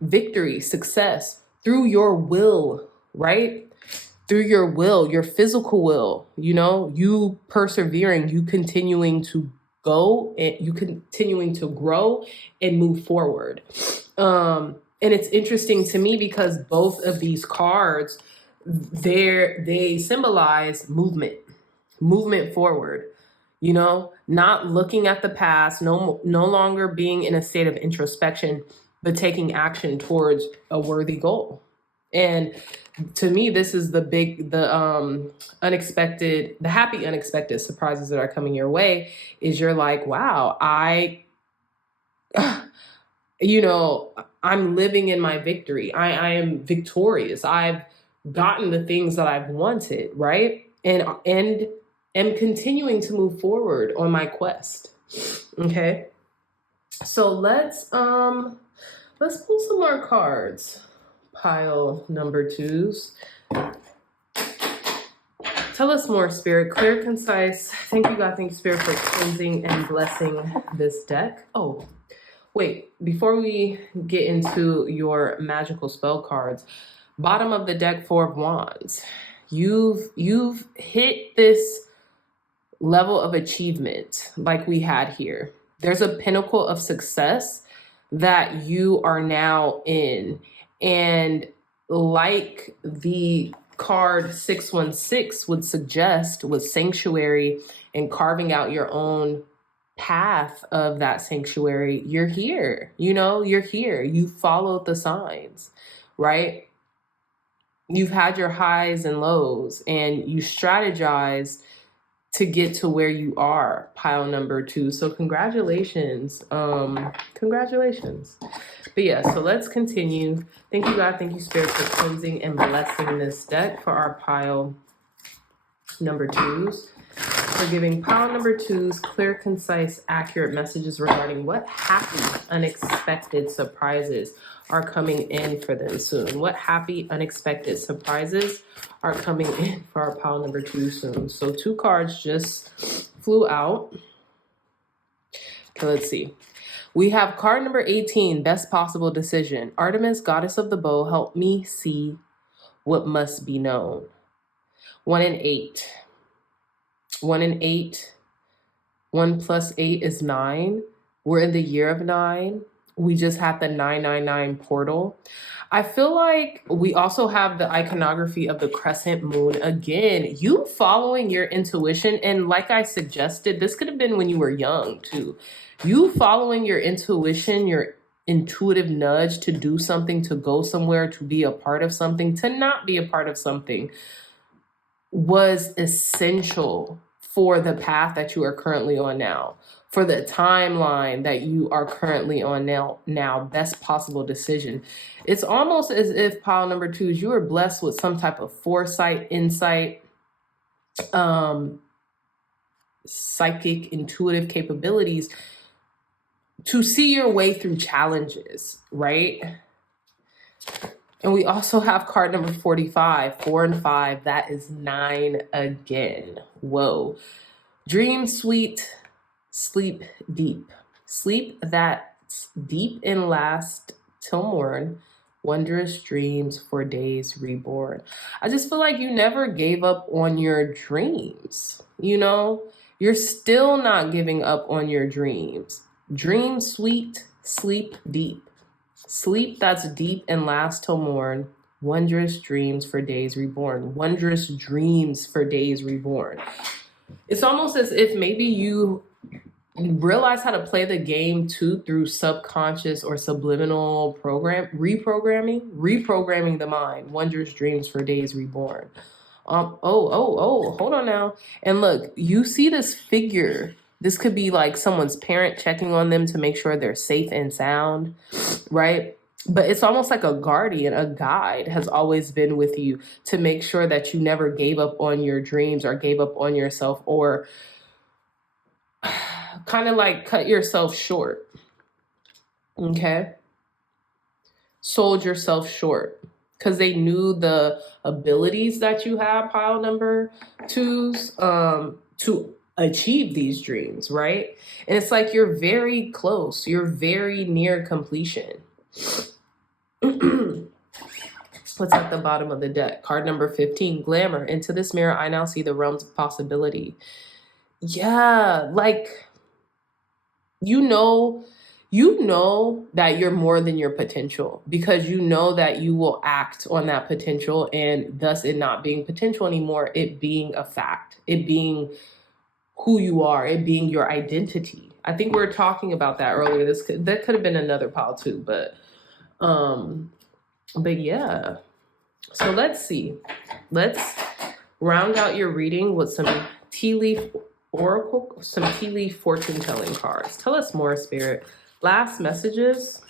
victory, success through your will, right? Through your will, your physical will, you know, you persevering, you continuing to go, and you continuing to grow and move forward. And it's interesting to me because both of these cards, they symbolize movement forward, you know, not looking at the past, no longer being in a state of introspection, but taking action towards a worthy goal. And to me, this is the happy, unexpected surprises that are coming your way. Is you're like, wow, you know, I'm living in my victory. I am victorious. I've gotten the things that I've wanted, right? And am continuing to move forward on my quest. Okay. So let's pull some more cards. Pile number twos. Tell us more, Spirit. Clear, concise. Thank you, God. Thank you, Spirit, for cleansing and blessing this deck. Oh, wait. Before we get into your magical spell cards, bottom of the deck, Four of Wands. You've hit this level of achievement like we had here. There's a pinnacle of success that you are now in. And like the card 616 would suggest, with sanctuary and carving out your own path of that sanctuary, you're here. You know, you're here. You followed the signs, right? You've had your highs and lows and you strategized to get to where you are, pile number two. So congratulations. Congratulations. But yeah, so let's continue. Thank you, God. Thank you, Spirit, for cleansing and blessing this deck for our pile number 2s. For giving pile number 2s clear, concise, accurate messages regarding what happy, unexpected surprises are coming in for them soon. What happy, unexpected surprises are coming in for our pile number 2 soon. So 2 cards just flew out. Okay, let's see. We have card number 18, best possible decision. Artemis, goddess of the bow, help me see what must be known. 1 and 8. 1 and 8. 1 plus 8 is 9. We're in the year of 9. We just had the 999 portal. I feel like we also have the iconography of the crescent moon. Again, you following your intuition. And like I suggested, this could have been when you were young too. You following your intuition, your intuitive nudge to do something, to go somewhere, to be a part of something, to not be a part of something, was essential for the path that you are currently on now, for the timeline that you are currently on now, best possible decision. It's almost as if pile number 2s, you are blessed with some type of foresight, insight, psychic, intuitive capabilities to see your way through challenges, right? And we also have card number 45, 4 and 5. That is 9 again. Whoa. Dream sweet, sleep deep. Sleep that's deep and last till morn. Wondrous dreams for days reborn. I just feel like you never gave up on your dreams. You know, you're still not giving up on your dreams. Dream sweet, sleep deep. Sleep that's deep and lasts till morn. Wondrous dreams for days reborn. Wondrous dreams for days reborn. It's almost as if maybe you realize how to play the game too through subconscious or subliminal reprogramming the mind. Wondrous dreams for days reborn. Hold on now. And look, you see this figure. This could be like someone's parent checking on them to make sure they're safe and sound, right? But it's almost like a guardian, a guide has always been with you to make sure that you never gave up on your dreams or gave up on yourself or kind of like cut yourself short, okay? Sold yourself short because they knew the abilities that you have, pile number 2s, to achieve these dreams, right? And it's like you're very close. You're very near completion. What's at the bottom of the deck? Card number 15, glamour. Into this mirror, I now see the realms of possibility. Yeah, like, you know that you're more than your potential because you know that you will act on that potential and thus it not being potential anymore, it being a fact, it being who you are, it being your identity. I think we were talking about that earlier. That could have been another pile too, but yeah. So let's see. Let's round out your reading with some tea leaf oracle, some tea leaf fortune telling cards. Tell us more, Spirit. Last messages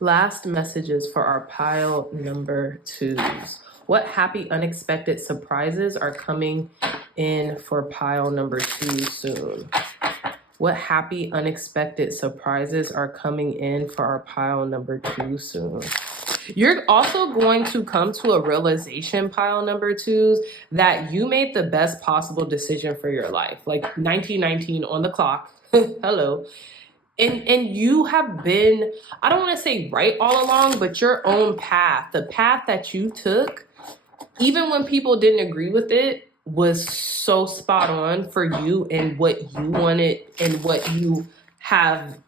for our pile number 2s. What happy unexpected surprises are coming in for pile number 2 soon? What happy unexpected surprises are coming in for our pile number 2 soon? You're also going to come to a realization, pile number 2s, that you made the best possible decision for your life. Like 1919 on the clock. Hello. And you have been, I don't want to say right all along, but your own path, the path that you took, even when people didn't agree with it, was so spot on for you and what you wanted and what you have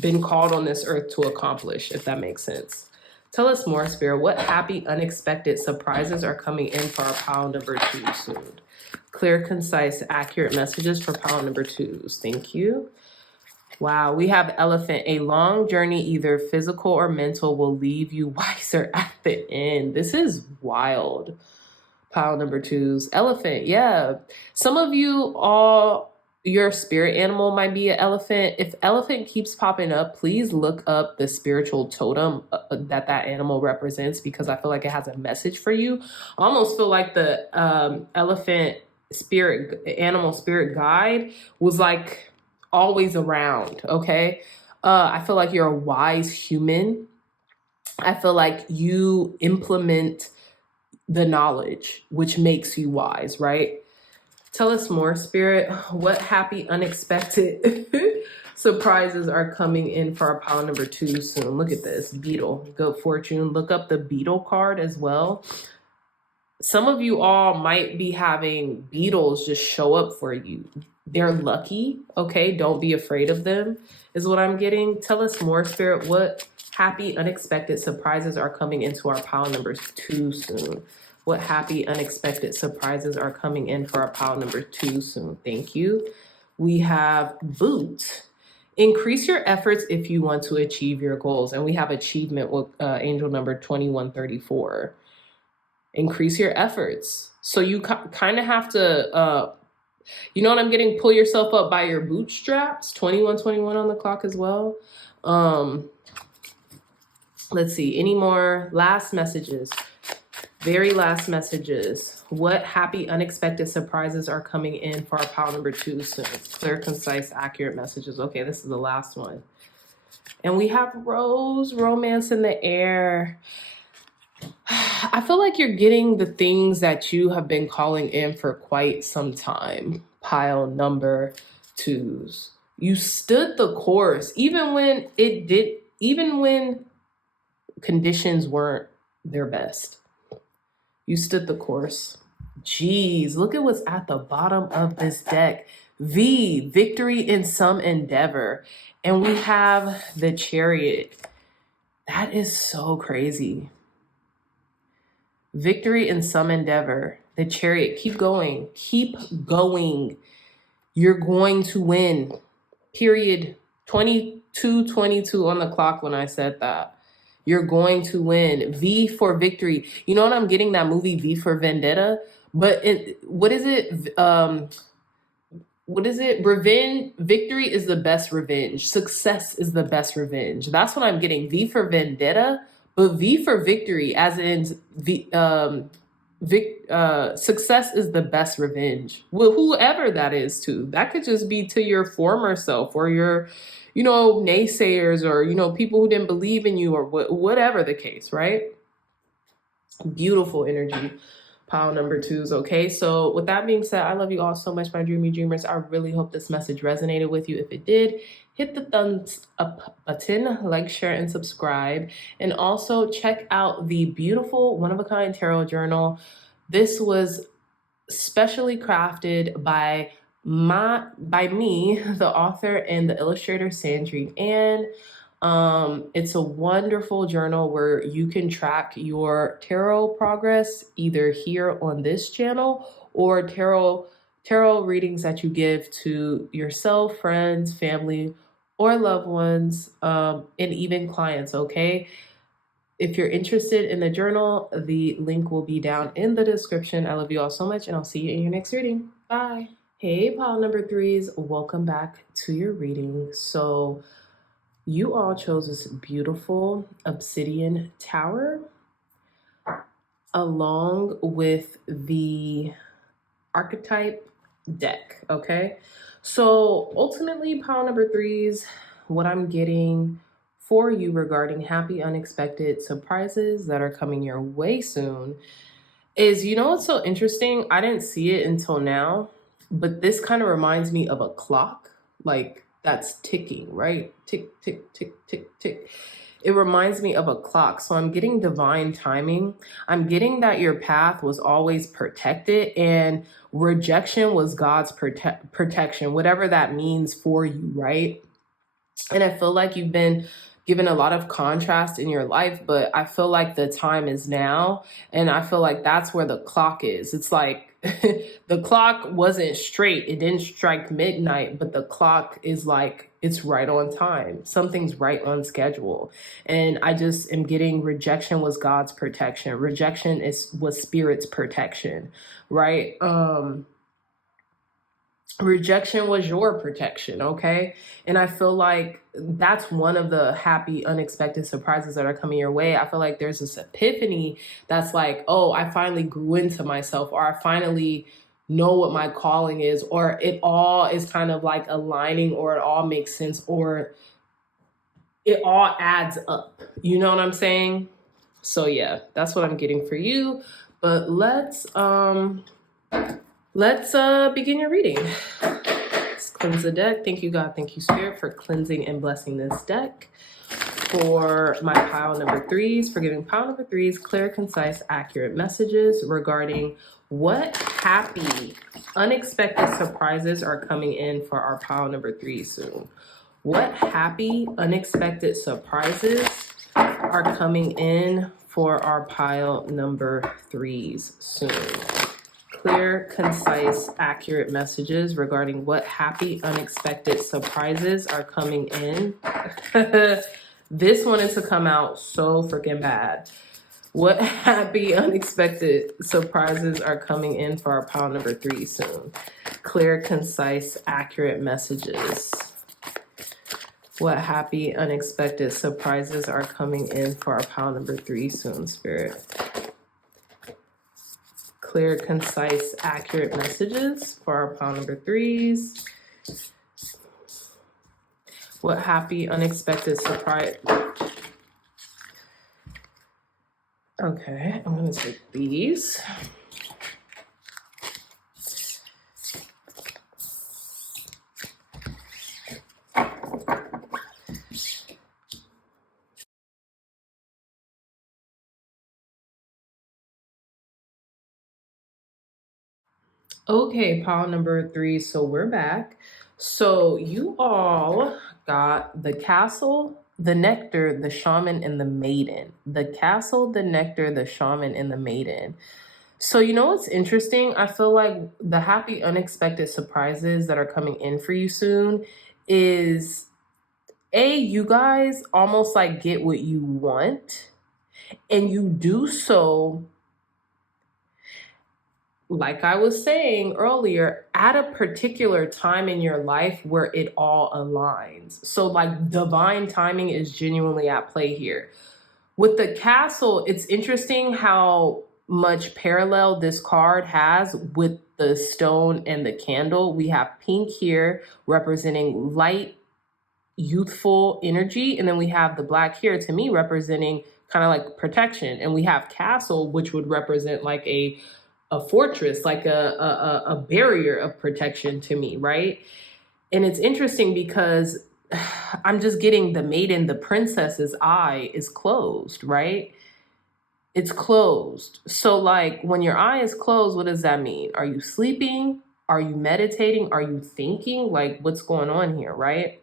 been called on this earth to accomplish, if that makes sense. Tell us more, Spirit. What happy, unexpected surprises are coming in for our pile number 2 soon? Clear, concise, accurate messages for pile number 2s. Thank you. Wow, we have elephant. A long journey, either physical or mental, will leave you wiser at the end. This is wild. Pile number 2s. Elephant, yeah. Some of you all your spirit animal might be an elephant. If elephant keeps popping up, please look up the spiritual totem that animal represents, because I feel like it has a message for you. I almost feel like the elephant animal spirit guide was like always around, okay? I feel like you're a wise human. I feel like you implement the knowledge, which makes you wise, right? Tell us more, Spirit. What happy, unexpected surprises are coming in for our pile number 2 soon? Look at this. Beetle, Goat Fortune. Look up the beetle card as well. Some of you all might be having beetles just show up for you. They're lucky, okay? Don't be afraid of them, is what I'm getting. Tell us more, Spirit. What happy, unexpected surprises are coming into our pile number 2 soon? What happy, unexpected surprises are coming in for our pile number 2 soon? Thank you. We have Boot. Increase your efforts if you want to achieve your goals. And we have achievement with angel number 2134. Increase your efforts. So you kind of have to, you know what I'm getting? Pull yourself up by your bootstraps. 2121 on the clock as well. Let's see. Any more last messages? Very last messages. What happy, unexpected surprises are coming in for our pile number 2 soon? Clear, concise, accurate messages. Okay, this is the last one. And we have Rose, romance in the air. I feel like you're getting the things that you have been calling in for quite some time. Pile number 2s. You stood the course, even when conditions weren't their best. You stood the course. Jeez, look at what's at the bottom of this deck. Victory in some endeavor. And we have the Chariot. That is so crazy. Victory in some endeavor. The Chariot. Keep going. Keep going. You're going to win. Period. 22:22 on the clock when I said that. You're going to win. V for victory. You know what I'm getting? That movie V for Vendetta. But what is it? What is it? Revenge. Victory is the best revenge. Success is the best revenge. That's what I'm getting. V for Vendetta, but V for victory, as in success is the best revenge. Well, whoever that is to. That could just be to your former self or your, naysayers, or, people who didn't believe in you, or whatever the case, right? Beautiful energy. Pile number 2s. Okay, so with that being said, I love you all so much, my dreamy dreamers. I really hope this message resonated with you. If it did, hit the thumbs up button, like, share, and subscribe. And also check out the beautiful one-of-a-kind tarot journal. This was specially crafted by me, the author and the illustrator, Sandrine Ann. It's a wonderful journal where you can track your tarot progress either here on this channel or tarot readings that you give to yourself, friends, family, or loved ones, and even clients, okay? If you're interested in the journal, the link will be down in the description. I love you all so much, and I'll see you in your next reading. Bye. Hey, pile number 3s, welcome back to your reading. So you all chose this beautiful obsidian tower along with the archetype deck, okay? So ultimately, pile number 3s, what I'm getting for you regarding happy, unexpected surprises that are coming your way soon is, what's so interesting? I didn't see it until now, but this kind of reminds me of a clock, like that's ticking, right? Tick, tick, tick, tick, tick. It reminds me of a clock. So I'm getting divine timing. I'm getting that your path was always protected and rejection was God's protection, whatever that means for you, right? And I feel like you've been given a lot of contrast in your life, but I feel like the time is now. And I feel like that's where the clock is. It's like the clock wasn't straight. It didn't strike midnight, but the clock is like, it's right on time. Something's right on schedule. And I just am getting rejection was God's protection. Rejection was spirit's protection, right? rejection was your protection, okay? And I feel like that's one of the happy, unexpected surprises that are coming your way. I feel like there's this epiphany that's like, oh, I finally grew into myself, or I finally know what my calling is, or it all is kind of like aligning, or it all makes sense, or it all adds up. You know what I'm saying? So yeah, that's what I'm getting for you. But let's begin your reading. Let's cleanse the deck. Thank you, God. Thank you, Spirit, for cleansing and blessing this deck. For my pile number 3s, for giving pile number 3s clear, concise, accurate messages regarding what happy, unexpected surprises are coming in for our pile number 3 soon. What happy, unexpected surprises are coming in for our pile number 3s soon? Clear, concise, accurate messages regarding what happy, unexpected surprises are coming in. This wanted to come out so freaking bad. What happy, unexpected surprises are coming in for our pile number 3 soon? Clear, concise, accurate messages. What happy, unexpected surprises are coming in for our pile number 3 soon, Spirit? Clear, concise, accurate messages for our pile number 3s. What happy, unexpected surprise? Okay, I'm going to take these. Okay, pile number 3. So we're back. So you all got the castle, the nectar, the shaman, and the maiden. The castle, the nectar, the shaman, and the maiden. So you know what's interesting? I feel like the happy, unexpected surprises that are coming in for you soon is, you guys almost like get what you want, and you do so, like I was saying earlier, at a particular time in your life where it all aligns. So like divine timing is genuinely at play here. With the castle, it's interesting how much parallel this card has with the stone and the candle. We have pink here representing light, youthful energy. And then we have the black here, to me, representing kind of like protection. And we have castle, which would represent like a fortress, like a barrier of protection to me, right? And it's interesting because I'm just getting the maiden, the princess's eye is closed, right? It's closed. So like when your eye is closed, what does that mean? Are you sleeping? Are you meditating? Are you thinking? Like what's going on here, right?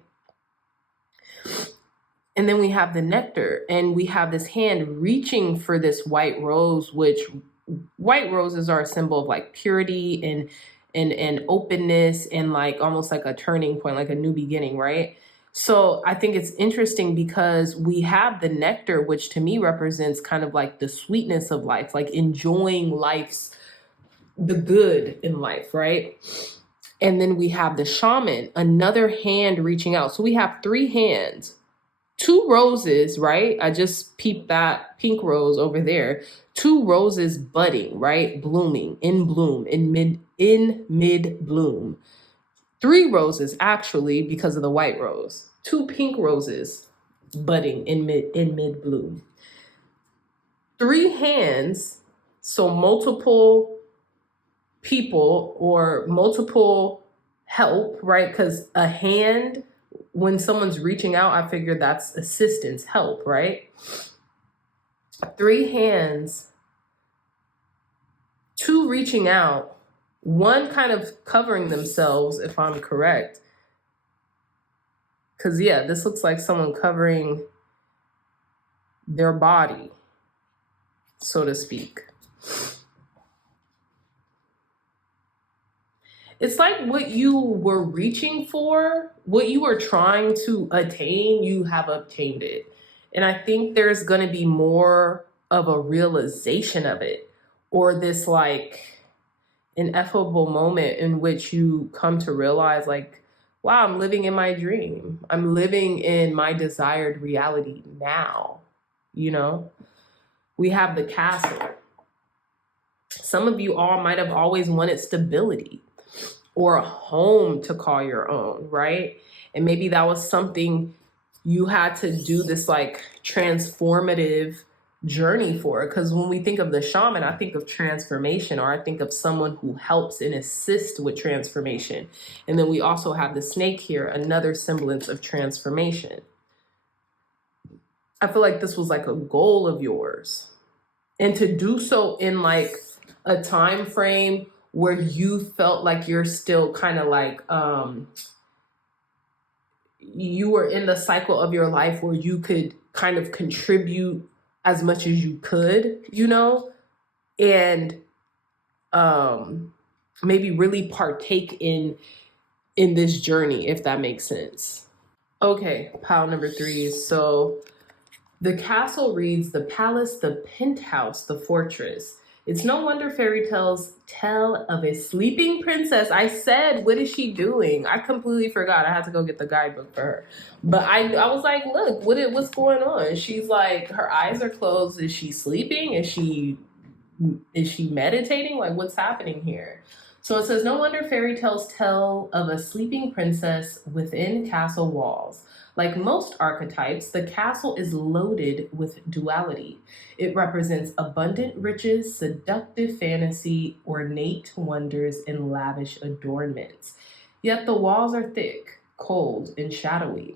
And then we have the nectar, and we have this hand reaching for this white rose, which white roses are a symbol of like purity and openness, and like almost like a turning point, like a new beginning, right? So I think it's interesting because we have the nectar, which to me represents kind of like the sweetness of life, like enjoying the good in life, right? And then we have the shaman, another hand reaching out. So we have 3 hands, 2 roses, right? I just peeped that pink rose over there. 2 roses budding, right? Blooming, in bloom, in mid bloom. 3 roses actually, because of the white rose. 2 pink roses budding in mid bloom. 3 hands, so multiple people or multiple help, right? Because a hand, when someone's reaching out, I figure that's assistance, help, right? 3 hands, 2 reaching out, 1 kind of covering themselves, if I'm correct. Because, yeah, this looks like someone covering their body, so to speak. It's like what you were reaching for, what you were trying to attain, you have obtained it. And I think there's going to be more of a realization of it, or this like ineffable moment in which you come to realize, like, wow, I'm living in my dream. I'm living in my desired reality now, you know? We have the castle. Some of you all might have always wanted stability or a home to call your own, right? And maybe that was something you had to do this like transformative journey for. Because when we think of the shaman, I think of transformation, or I think of someone who helps and assists with transformation. And then we also have the snake here, another semblance of transformation. I feel like this was like a goal of yours. And to do so in like a time frame where you felt like you're still kind of like you were in the cycle of your life where you could kind of contribute as much as you could, you know, and maybe really partake in this journey, if that makes sense. Okay, pile number 3. So the castle reads: the palace, the penthouse, the fortress. It's no wonder fairy tales tell of a sleeping princess. I said, what is she doing? I completely forgot. I had to go get the guidebook for her. But I was like, look, what's going on? She's like, her eyes are closed. Is she sleeping? Is she meditating? Like, what's happening here? So it says, no wonder fairy tales tell of a sleeping princess within castle walls. Like most archetypes, the castle is loaded with duality. It represents abundant riches, seductive fantasy, ornate wonders, and lavish adornments. Yet the walls are thick, cold, and shadowy.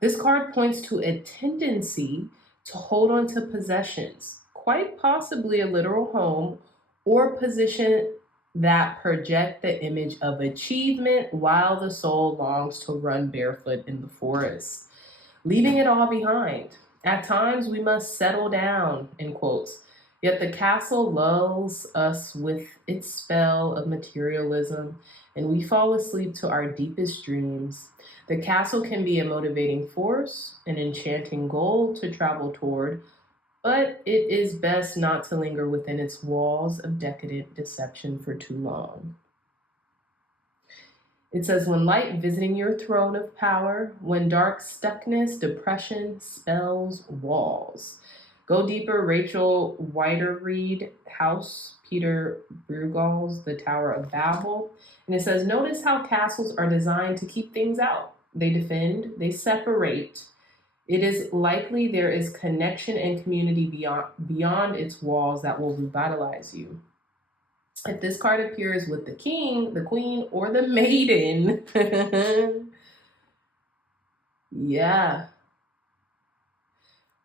This card points to a tendency to hold on to possessions, quite possibly a literal home, or position that project the image of achievement while the soul longs to run barefoot in the forest, leaving it all behind. At times we must settle down, in quotes. Yet the castle lulls us with its spell of materialism, and we fall asleep to our deepest dreams. The castle can be a motivating force, an enchanting goal to travel toward, but it is best not to linger within its walls of decadent deception for too long. It says, when light visiting your throne of power, when dark stuckness, depression spells walls. Go deeper, Rachel Whiterreed House, Peter Bruegel's The Tower of Babel. And it says, notice how castles are designed to keep things out. They defend, they separate. It is likely there is connection and community beyond its walls that will revitalize you. If this card appears with the king, the queen, or the maiden, yeah,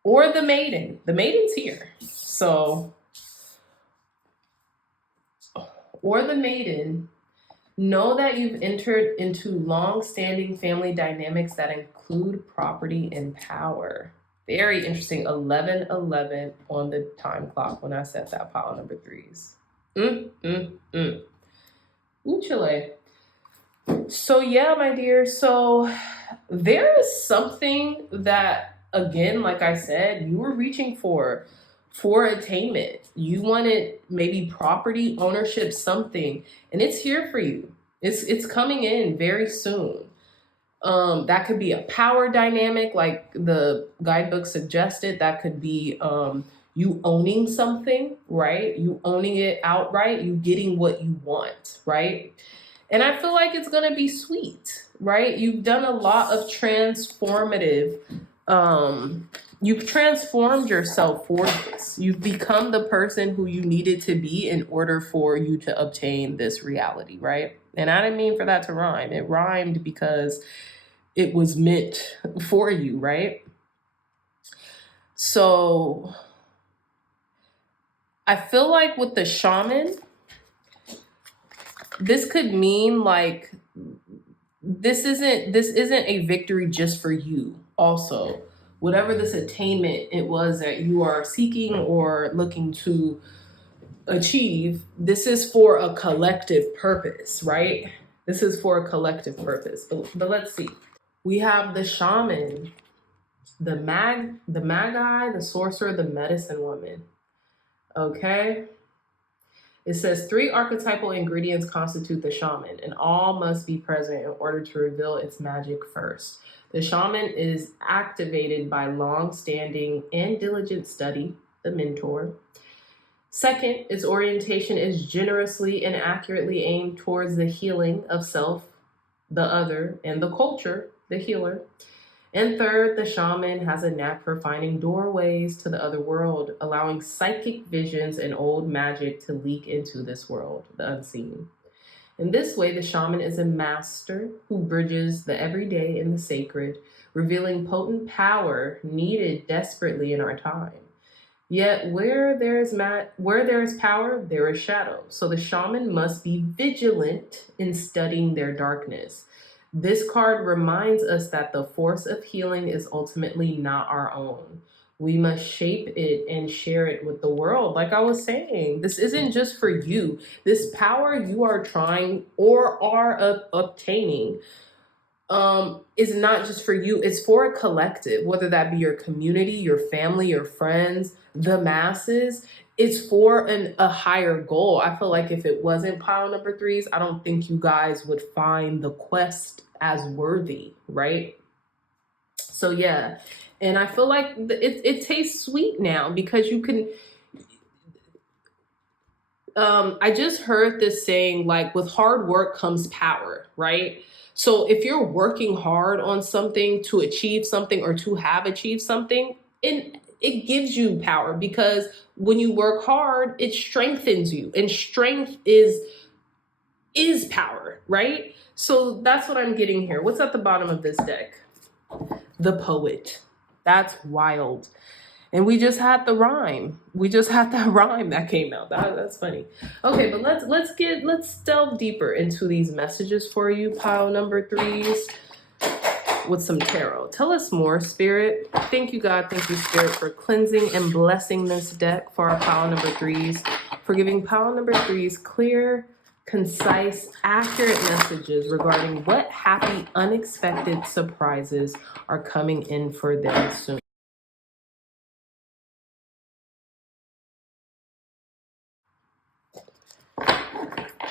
or the maiden's here. So, or the maiden, know that you've entered into long-standing family dynamics that include property and power. Very interesting. 11:11 on the time clock when I set that pile number 3s. Ooh, Chile. So yeah, my dear. So there is something that, again, like I said, you were reaching for attainment. You wanted maybe property ownership, something, and it's here for you. It's coming in very soon. That could be a power dynamic, like the guidebook suggested. That could be you owning something, right? You owning it outright, you getting what you want, right? And I feel like it's going to be sweet, right? You've done a lot of transformative, you've transformed yourself for this. You've become the person who you needed to be in order for you to obtain this reality, right? And I didn't mean for that to rhyme. It rhymed because it was meant for you, right? So I feel like with the shaman, this could mean like this isn't a victory just for you. Also, whatever this attainment it was that you are seeking or looking to achieve, this is for a collective purpose, right? This is for a collective purpose. But let's see. We have the shaman, the magi, the sorcerer, the medicine woman. Okay. It says 3 archetypal ingredients constitute the shaman, and all must be present in order to reveal its magic first. The shaman is activated by long-standing and diligent study, the mentor. Second, its orientation is generously and accurately aimed towards the healing of self, the other, and the culture, the healer. And third, the shaman has a knack for finding doorways to the other world, allowing psychic visions and old magic to leak into this world, the unseen. In this way, the shaman is a master who bridges the everyday and the sacred, revealing potent power needed desperately in our time. Yet where there is power, there is shadow. So the shaman must be vigilant in studying their darkness. This card reminds us that the force of healing is ultimately not our own. We must shape it and share it with the world. Like I was saying, this isn't just for you. This power you are trying or are obtaining is not just for you. It's for a collective, whether that be your community, your family, your friends, the masses. It's for a higher goal. I feel like if it wasn't pile number 3s, I don't think you guys would find the quest as worthy, right? So yeah, and I feel like it tastes sweet now because you can. I just heard this saying, like, with hard work comes power, right? So if you're working hard on something to achieve something or to have achieved something, it gives you power, because when you work hard, it strengthens you, and strength is power, right? So that's what I'm getting here. What's at the bottom of this deck? The Poet. That's wild. And we just had the rhyme. We just had that rhyme that came out. That's funny. Okay, but let's delve deeper into these messages for you, pile number 3s, with some tarot. Tell us more, Spirit. Thank you, God. Thank you, Spirit, for cleansing and blessing this deck for our pile number 3s, for giving pile number 3s clear, concise, accurate messages regarding what happy, unexpected surprises are coming in for them soon.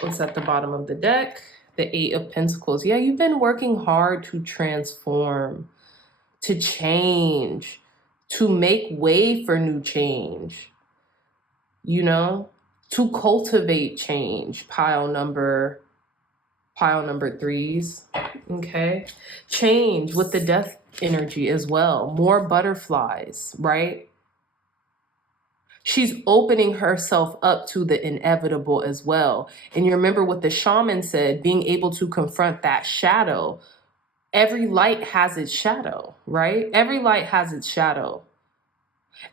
What's at the bottom of the deck? The 8 of Pentacles. Yeah, you've been working hard to transform, to change, to make way for new change, you know, to cultivate change. Pile number 3s. Okay. Change with the death energy as well. More butterflies, right? She's opening herself up to the inevitable as well. And you remember what the shaman said, being able to confront that shadow. Every light has its shadow, right? Every light has its shadow.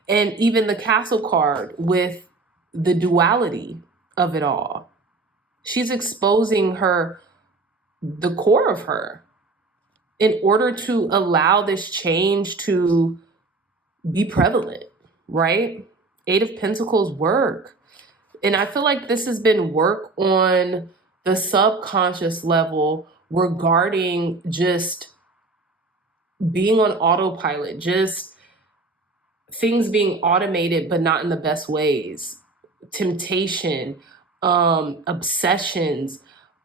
And even the Castle card with the duality of it all. She's exposing the core of her in order to allow this change to be prevalent, right? 8 of Pentacles work. And I feel like this has been work on the subconscious level regarding just being on autopilot, just things being automated, but not in the best ways. Temptation, obsessions,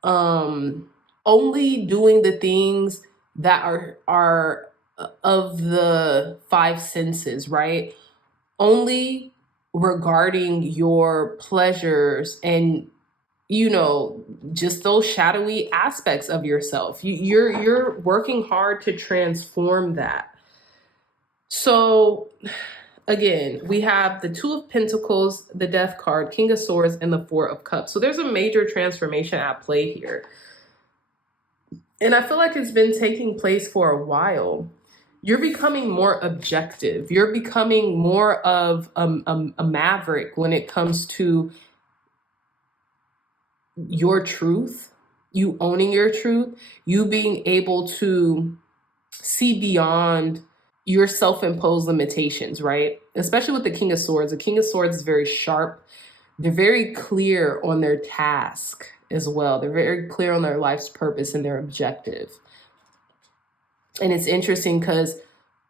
only doing the things that are of the 5 senses, right? Only regarding your pleasures and, you know, just those shadowy aspects of yourself. You're working hard to transform that. So again, we have the 2 of Pentacles, the Death card, King of Swords, and the 4 of Cups. So there's a major transformation at play here. And I feel like it's been taking place for a while. You're becoming more objective. You're becoming more of a maverick when it comes to your truth, you owning your truth, you being able to see beyond your self-imposed limitations, right? Especially with the King of Swords. The King of Swords is very sharp. They're very clear on their task as well. They're very clear on their life's purpose and their objective. And it's interesting because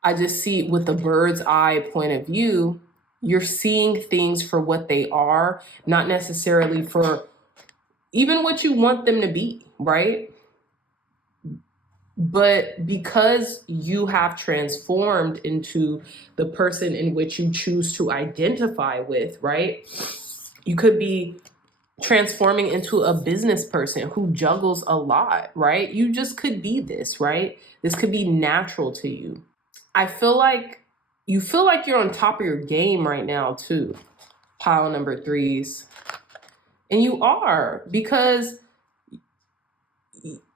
I just see with the bird's eye point of view, You're seeing things for what they are, not necessarily for even what you want them to be, right? But because you have transformed into the person in which you choose to identify with, right? You could be transforming into a business person who juggles a lot, right? You just could be this, right? This could be natural to you. I feel like you feel like you're on top of your game right now too, pile number threes. And you are, because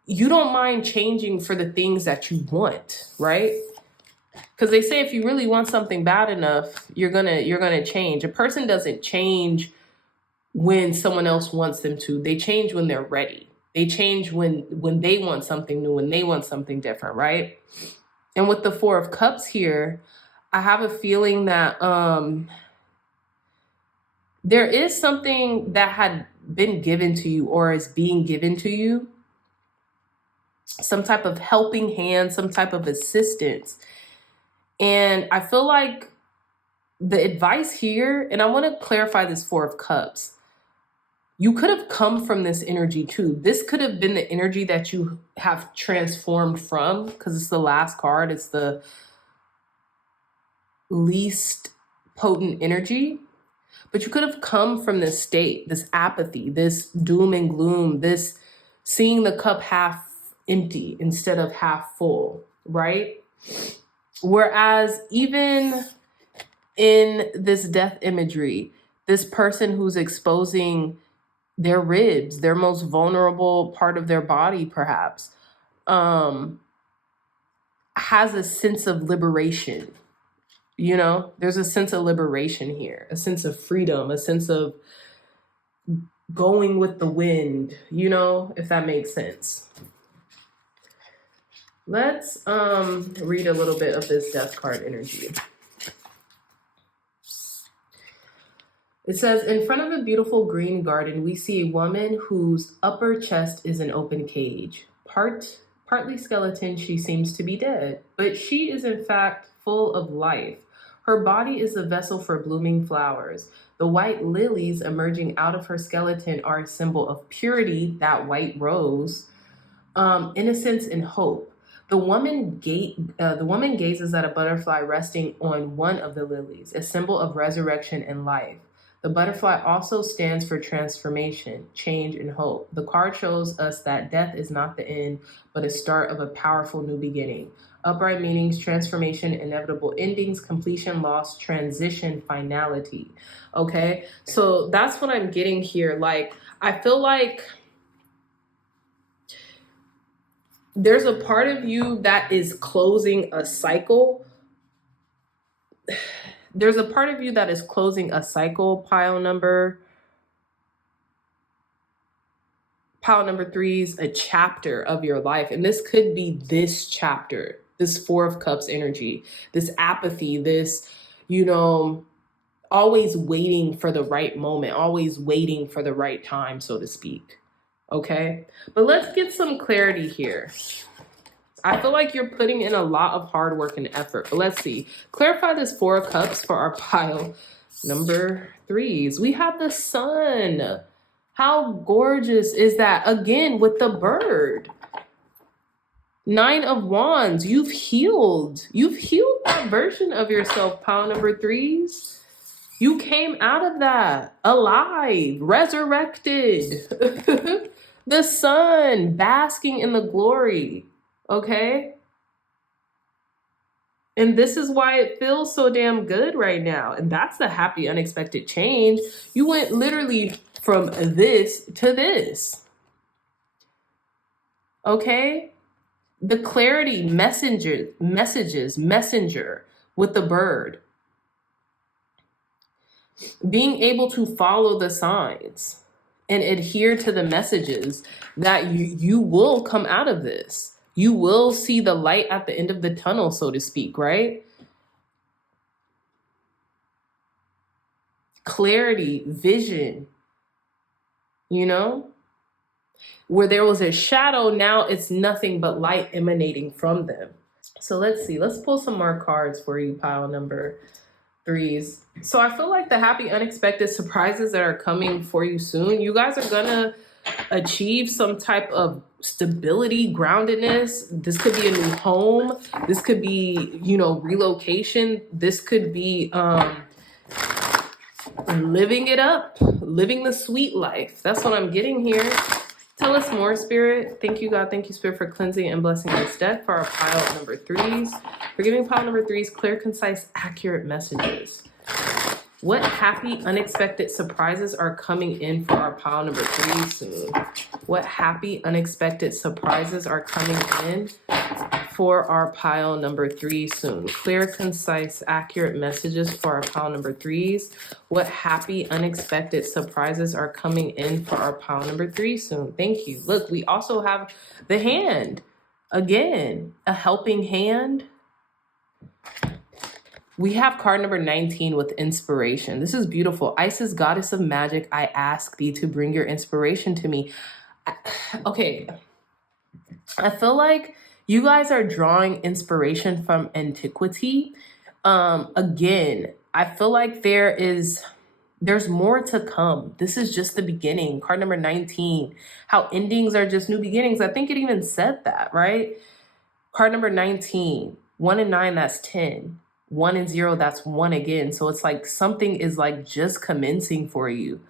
you don't mind changing for the things that you want, right? Because they say if you really want something bad enough, you're gonna change. A person doesn't change when someone else wants them to. They change when they're ready. They change when they want something new, when they want something different, right? And with the Four of Cups here, I have a feeling that there is something that had been given to you or is being given to you, some type of helping hand, some type of assistance. And I feel like the advice here, and I want to clarify this Four of Cups, you could have come from this energy too. This could have been the energy that you have transformed from, because it's the last card. It's the least potent energy. But you could have come from this state, this apathy, this doom and gloom, this seeing the cup half empty instead of half full, right? Whereas even in this death imagery, this person who's exposing their ribs, their most vulnerable part of their body, perhaps, has a sense of liberation. You know, there's a sense of liberation here, a sense of freedom, a sense of going with the wind, you know, if that makes sense. Let's read a little bit of this death card energy. It says, in front of a beautiful green garden, we see a woman whose upper chest is an open cage. Partly skeleton, she seems to be dead, but she is in fact full of life. Her body is a vessel for blooming flowers. The white lilies emerging out of her skeleton are a symbol of purity, that white rose, innocence and hope. The woman gazes at a butterfly resting on one of the lilies, a symbol of resurrection and life. The butterfly also stands for transformation, change, and hope. The card shows us that death is not the end, but a start of a powerful new beginning. Upright meanings, transformation, inevitable endings, completion, loss, transition, finality. Okay, so that's what I'm getting here. Like, I feel like there's a part of you that is closing a cycle. There's a part of you that is closing a cycle, pile number threes, a chapter of your life. And this could be this chapter, this Four of Cups energy, this apathy, this, you know, always waiting for the right moment, always waiting for the right time, so to speak. Okay, but let's get some clarity here. I feel like you're putting in a lot of hard work and effort. But let's see. Clarify this Four of Cups for our pile number threes. We have the sun. How gorgeous is that? Again, with the bird. Nine of Wands. You've healed. You've healed that version of yourself, pile number threes. You came out of that alive, resurrected. The sun, basking in the glory. Okay? And this is why it feels so damn good right now. And that's the happy, unexpected change. You went literally from this to this. Okay? The clarity, messenger with the bird. Being able to follow the signs and adhere to the messages that you will come out of this. You will see the light at the end of the tunnel, so to speak, right? Clarity, vision, you know? Where there was a shadow, now it's nothing but light emanating from them. So let's see. Let's pull some more cards for you, pile number threes. So I feel like the happy unexpected surprises that are coming for you soon, you guys are gonna achieve some type of stability, groundedness. This could be a new home. This could be, relocation. This could be living it up, living the sweet life. That's what I'm getting here. Tell us more, Spirit. Thank you, God. Thank you, Spirit, for cleansing and blessing this deck for our pile number threes. For giving pile number threes clear, concise, accurate messages. What happy, unexpected surprises are coming in for our pile number three soon? What happy, unexpected surprises are coming in for our pile number three soon? Clear, concise, accurate messages for our pile number threes. What happy, unexpected surprises are coming in for our pile number three soon? Thank you. Look, we also have the hand. Again, a helping hand. We have card number 19 with inspiration. This is beautiful. Isis, goddess of magic, I ask thee to bring your inspiration to me. Okay, I feel like you guys are drawing inspiration from antiquity. Again, I feel like there's more to come. This is just the beginning. Card number 19, how endings are just new beginnings. I think it even said that, right? Card number 19, 1 and 9, that's 10. 1 and 0, that's 1 again. So it's like something is like just commencing for you.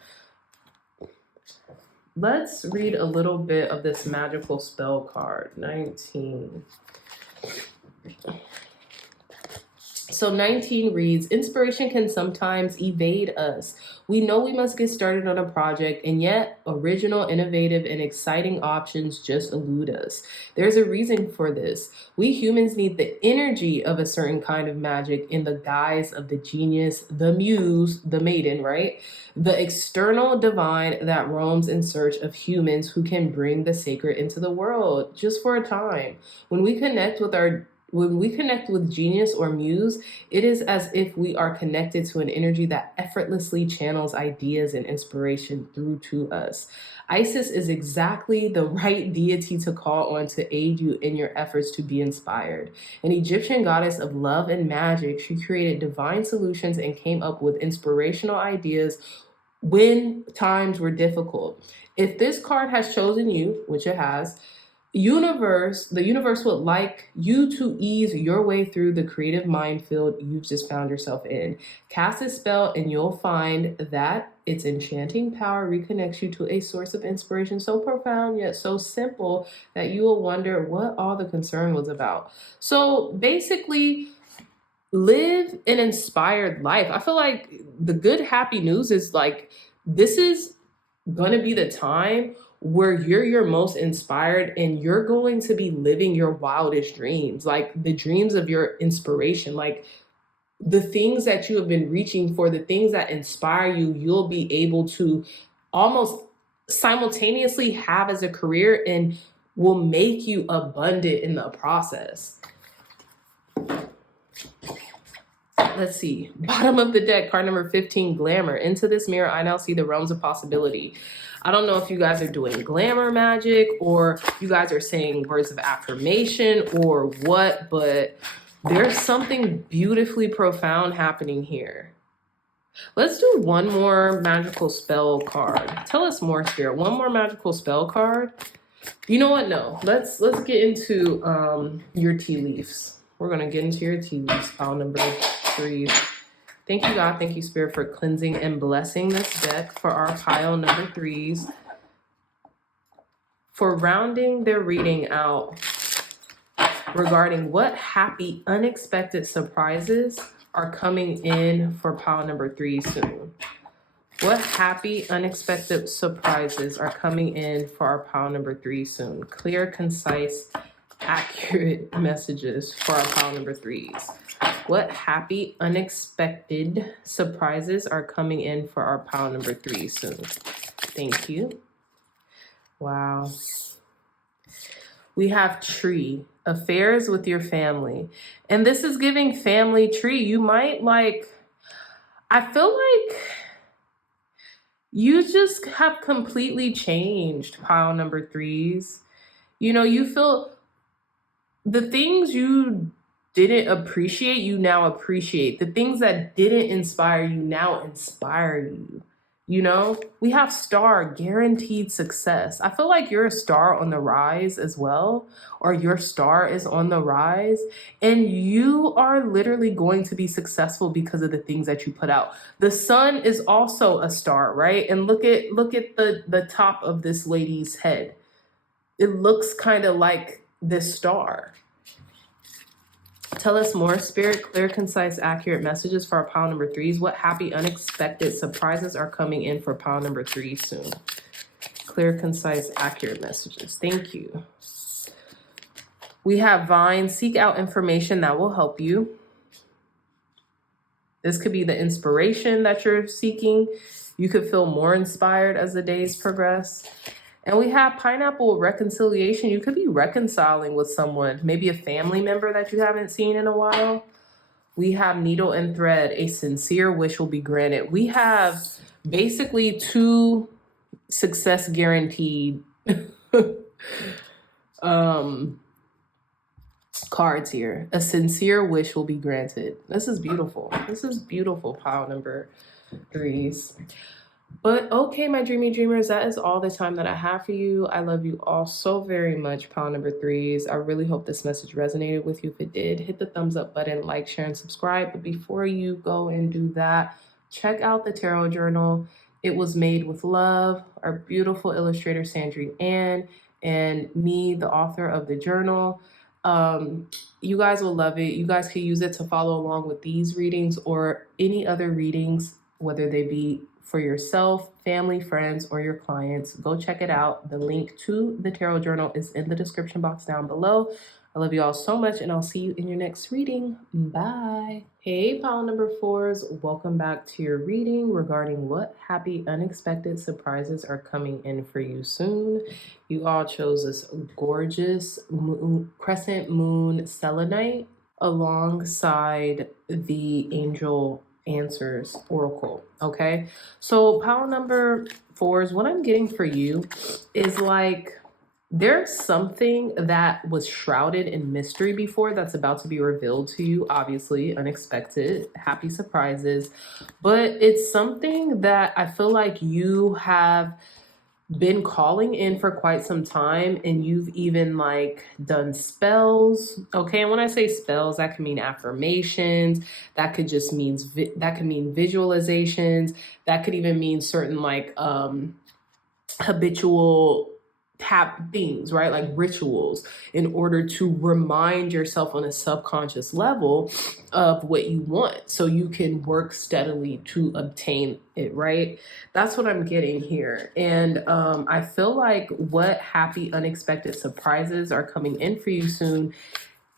Let's read a little bit of this magical spell card, 19. So 19 reads, inspiration can sometimes evade us. We know we must get started on a project, and yet original, innovative, and exciting options just elude us. There's a reason for this. We humans need the energy of a certain kind of magic in the guise of the genius, the muse, the maiden, right? The external divine that roams in search of humans who can bring the sacred into the world just for a time. When we connect with genius or muse, it is as if we are connected to an energy that effortlessly channels ideas and inspiration through to us. Isis is exactly the right deity to call on to aid you in your efforts to be inspired. An Egyptian goddess of love and magic, she created divine solutions and came up with inspirational ideas when times were difficult. If this card has chosen you, which it has, the universe would like you to ease your way through the creative minefield you've just found yourself in. Cast a spell and you'll find that its enchanting power reconnects you to a source of inspiration so profound yet so simple that you will wonder what all the concern was about. So basically, live an inspired life. I feel like the good, happy news is like, this is going to be the time where you're your most inspired and you're going to be living your wildest dreams, like the dreams of your inspiration, like the things that you have been reaching for, the things that inspire you, you'll be able to almost simultaneously have as a career and will make you abundant in the process. Let's see. Bottom of the deck, card number 15, Glamour. Into this mirror, I now see the realms of possibility. I don't know if you guys are doing glamour magic or you guys are saying words of affirmation or what, but there's something beautifully profound happening here. Let's do one more magical spell card. Tell us more, Spirit. One more magical spell card. You know what? No. Let's get into your tea leaves. We're going to get into your tea leaves, pile number 3. Thank you, God. Thank you, Spirit, for cleansing and blessing this deck for our pile number 3s. For rounding their reading out regarding what happy, unexpected surprises are coming in for pile number 3 soon. What happy, unexpected surprises are coming in for our pile number 3 soon? Clear, concise, accurate messages for our pile number 3s. What happy, unexpected surprises are coming in for our pile number 3 soon? Thank you. Wow. We have tree, affairs with your family. And this is giving family tree. You might I feel like you just have completely changed, pile number 3s. You know, you feel the things you didn't appreciate, you now appreciate. The things that didn't inspire you now inspire you. You know, we have star, guaranteed success. I feel like you're a star on the rise as well, or your star is on the rise, and you are literally going to be successful because of the things that you put out. The sun is also a star, right? And look at the top of this lady's head. It looks kind of like this star. Tell us more, Spirit. Clear, concise, accurate messages for our pile number 3s. What happy, unexpected surprises are coming in for pile number 3 soon? Clear, concise, accurate messages. Thank you. We have Vine. Seek out information that will help you. This could be the inspiration that you're seeking. You could feel more inspired as the days progress. And we have Pineapple, reconciliation. You could be reconciling with someone, maybe a family member that you haven't seen in a while. We have Needle and Thread, a sincere wish will be granted. We have basically 2 success guaranteed cards here. A sincere wish will be granted. This is beautiful. This is beautiful, pile number 3s. But okay, my dreamy dreamers, that is all the time that I have for you. I love you all so very much, pile number 3s. I really hope this message resonated with you. If it did, hit the thumbs up button, like, share, and subscribe. But before you go and do that, check out the tarot journal. It was made with love. Our beautiful illustrator, Sandrine Ann, and me, the author of the journal. You guys will love it. You guys can use it to follow along with these readings or any other readings, whether they be for yourself, family, friends, or your clients. Go check it out. The link to the tarot journal is in the description box down below. I love you all so much, and I'll see you in your next reading. Bye. Hey, pile number 4s. Welcome back to your reading regarding what happy, unexpected surprises are coming in for you soon. You all chose this gorgeous crescent moon selenite alongside the angel answers oracle. Okay, so pile number 4s, what I'm getting for you is like there's something that was shrouded in mystery before that's about to be revealed to you. Obviously unexpected, happy surprises, but it's something that I feel like you have been calling in for quite some time, and you've even like done spells. Okay, and when I say spells, that can mean affirmations, that could just mean that could mean visualizations, that could even mean certain like habitual tap things, right? Like rituals, in order to remind yourself on a subconscious level of what you want so you can work steadily to obtain it, right? That's what I'm getting here. And I feel like what happy, unexpected surprises are coming in for you soon,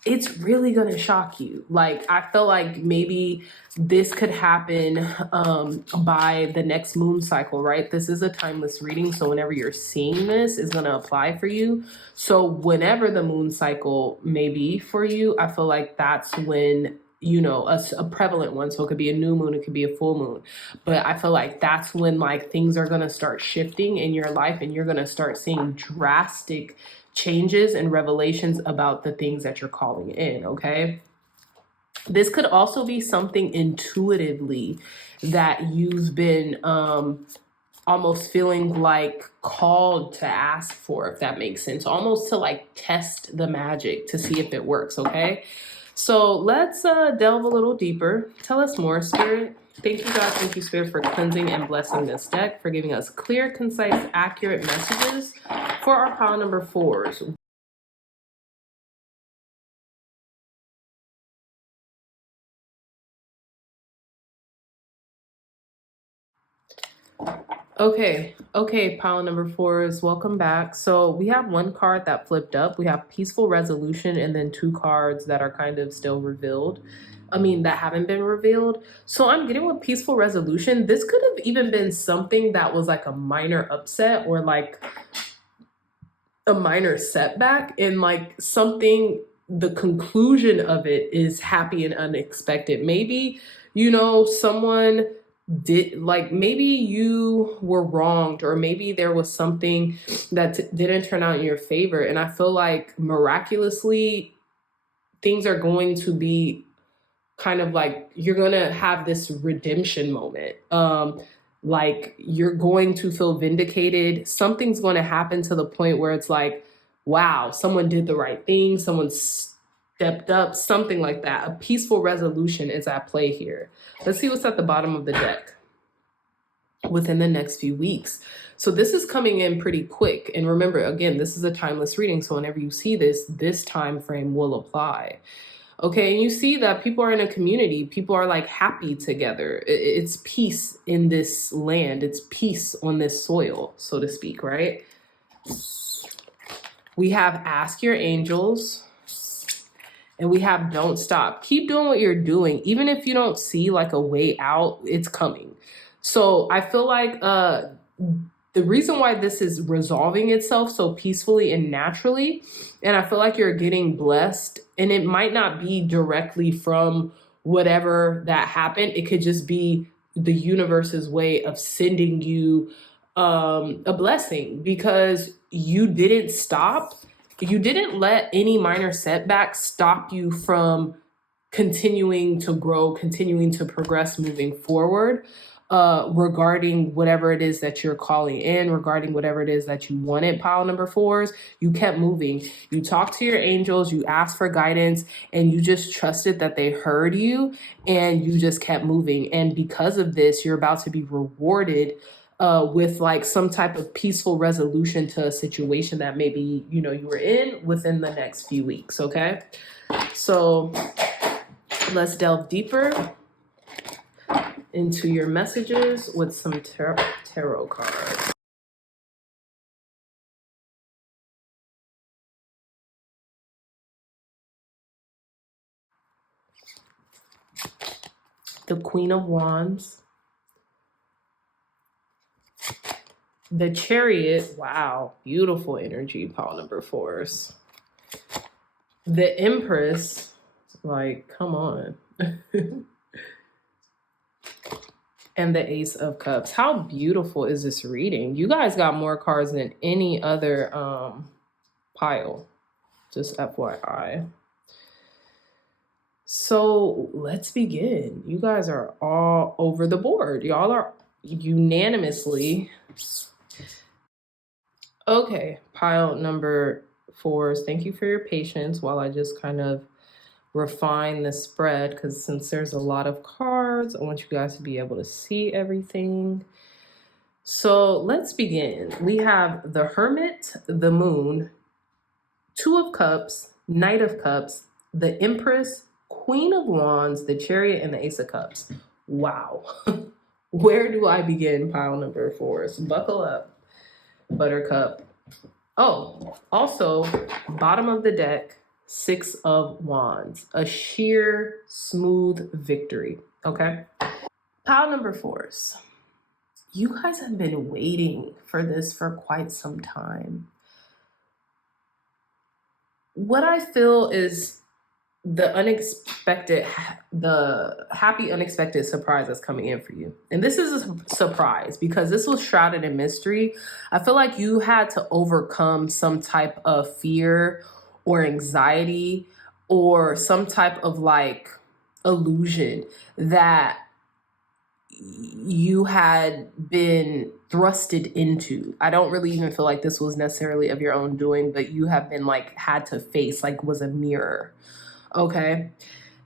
it's really gonna shock you. Like, I feel like maybe this could happen by the next moon cycle, right? This is a timeless reading, so whenever you're seeing this, is gonna apply for you. So whenever the moon cycle may be for you, I feel like that's when, you know, a prevalent one. So it could be a new moon, it could be a full moon. But I feel like that's when like things are gonna start shifting in your life, and you're gonna start seeing drastic changes and revelations about the things that you're calling in. Okay, this could also be something intuitively that you've been almost feeling like called to ask for, if that makes sense, almost to like test the magic to see if it works. Okay, so let's delve a little deeper. Tell us more, Spirit. Thank you, God. Thank you, Spirit, for cleansing and blessing this deck, for giving us clear, concise, accurate messages for our pile number 4s. Okay, pile number 4s, welcome back. So we have one card that flipped up. We have peaceful resolution, and then 2 cards that are kind of still revealed. That haven't been revealed. So I'm getting with peaceful resolution. This could have even been something that was like a minor upset or like a minor setback, and like something, the conclusion of it is happy and unexpected. Maybe, you know, someone did, like, maybe you were wronged, or maybe there was something that didn't turn out in your favor, and I feel like miraculously things are going to be kind of like, you're going to have this redemption moment. Like you're going to feel vindicated. Something's going to happen to the point where it's like, wow, someone did the right thing. Someone stepped up, something like that. A peaceful resolution is at play here. Let's see what's at the bottom of the deck within the next few weeks. So this is coming in pretty quick. And remember, again, this is a timeless reading. So whenever you see this time frame will apply. Okay, and you see that people are in a community. People are like happy together. It's peace in this land. It's peace on this soil, so to speak, right? We have ask your angels, and we have don't stop. Keep doing what you're doing. Even if you don't see like a way out, it's coming. So I feel like the reason why this is resolving itself so peacefully and naturally, and I feel like you're getting blessed, and it might not be directly from whatever that happened. It could just be the universe's way of sending you a blessing, because you didn't stop. You didn't let any minor setbacks stop you from continuing to grow, continuing to progress, moving forward. Regarding whatever it is that you're calling in, regarding whatever it is that you wanted, pile number 4s, you kept moving. You talked to your angels, you asked for guidance, and you just trusted that they heard you, and you just kept moving. And because of this, you're about to be rewarded with like some type of peaceful resolution to a situation that maybe, you know, you were in within the next few weeks, okay? So let's delve deeper into your messages with some tarot cards. The Queen of Wands. The Chariot. Wow, beautiful energy, pile number 4s. The Empress. Like, come on. And the Ace of Cups. How beautiful is this reading? You guys got more cards than any other pile. Just FYI. So let's begin. You guys are all over the board. Y'all are unanimously. Okay, pile number 4s. Thank you for your patience while I just kind of refine the spread, because since there's a lot of cards, I want you guys to be able to see everything. So let's begin. We have the Hermit, the Moon, 2 of Cups, Knight of Cups, the Empress, Queen of Wands, the Chariot, and the Ace of Cups. Wow. Where do I begin, pile number 4s? Buckle up, Buttercup. Oh, also, bottom of the deck, 6 of Wands, a sheer smooth victory. Okay. Pile number 4s. You guys have been waiting for this for quite some time. What I feel is the happy unexpected surprise that's coming in for you. And this is a surprise because this was shrouded in mystery. I feel like you had to overcome some type of fear or anxiety or some type of like illusion that you had been thrusted into. I don't really even feel like this was necessarily of your own doing, but you have been like had to face, like was a mirror. Okay.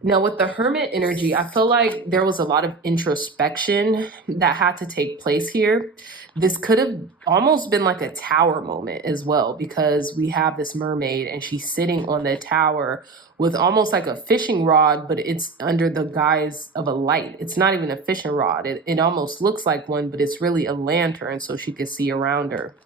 Now with the Hermit energy, I feel like there was a lot of introspection that had to take place here. This could have almost been like a tower moment as well, because we have this mermaid and she's sitting on the tower with almost like a fishing rod, but it's under the guise of a light. It's not even a fishing rod. It almost looks like one, but it's really a lantern so she could see around her.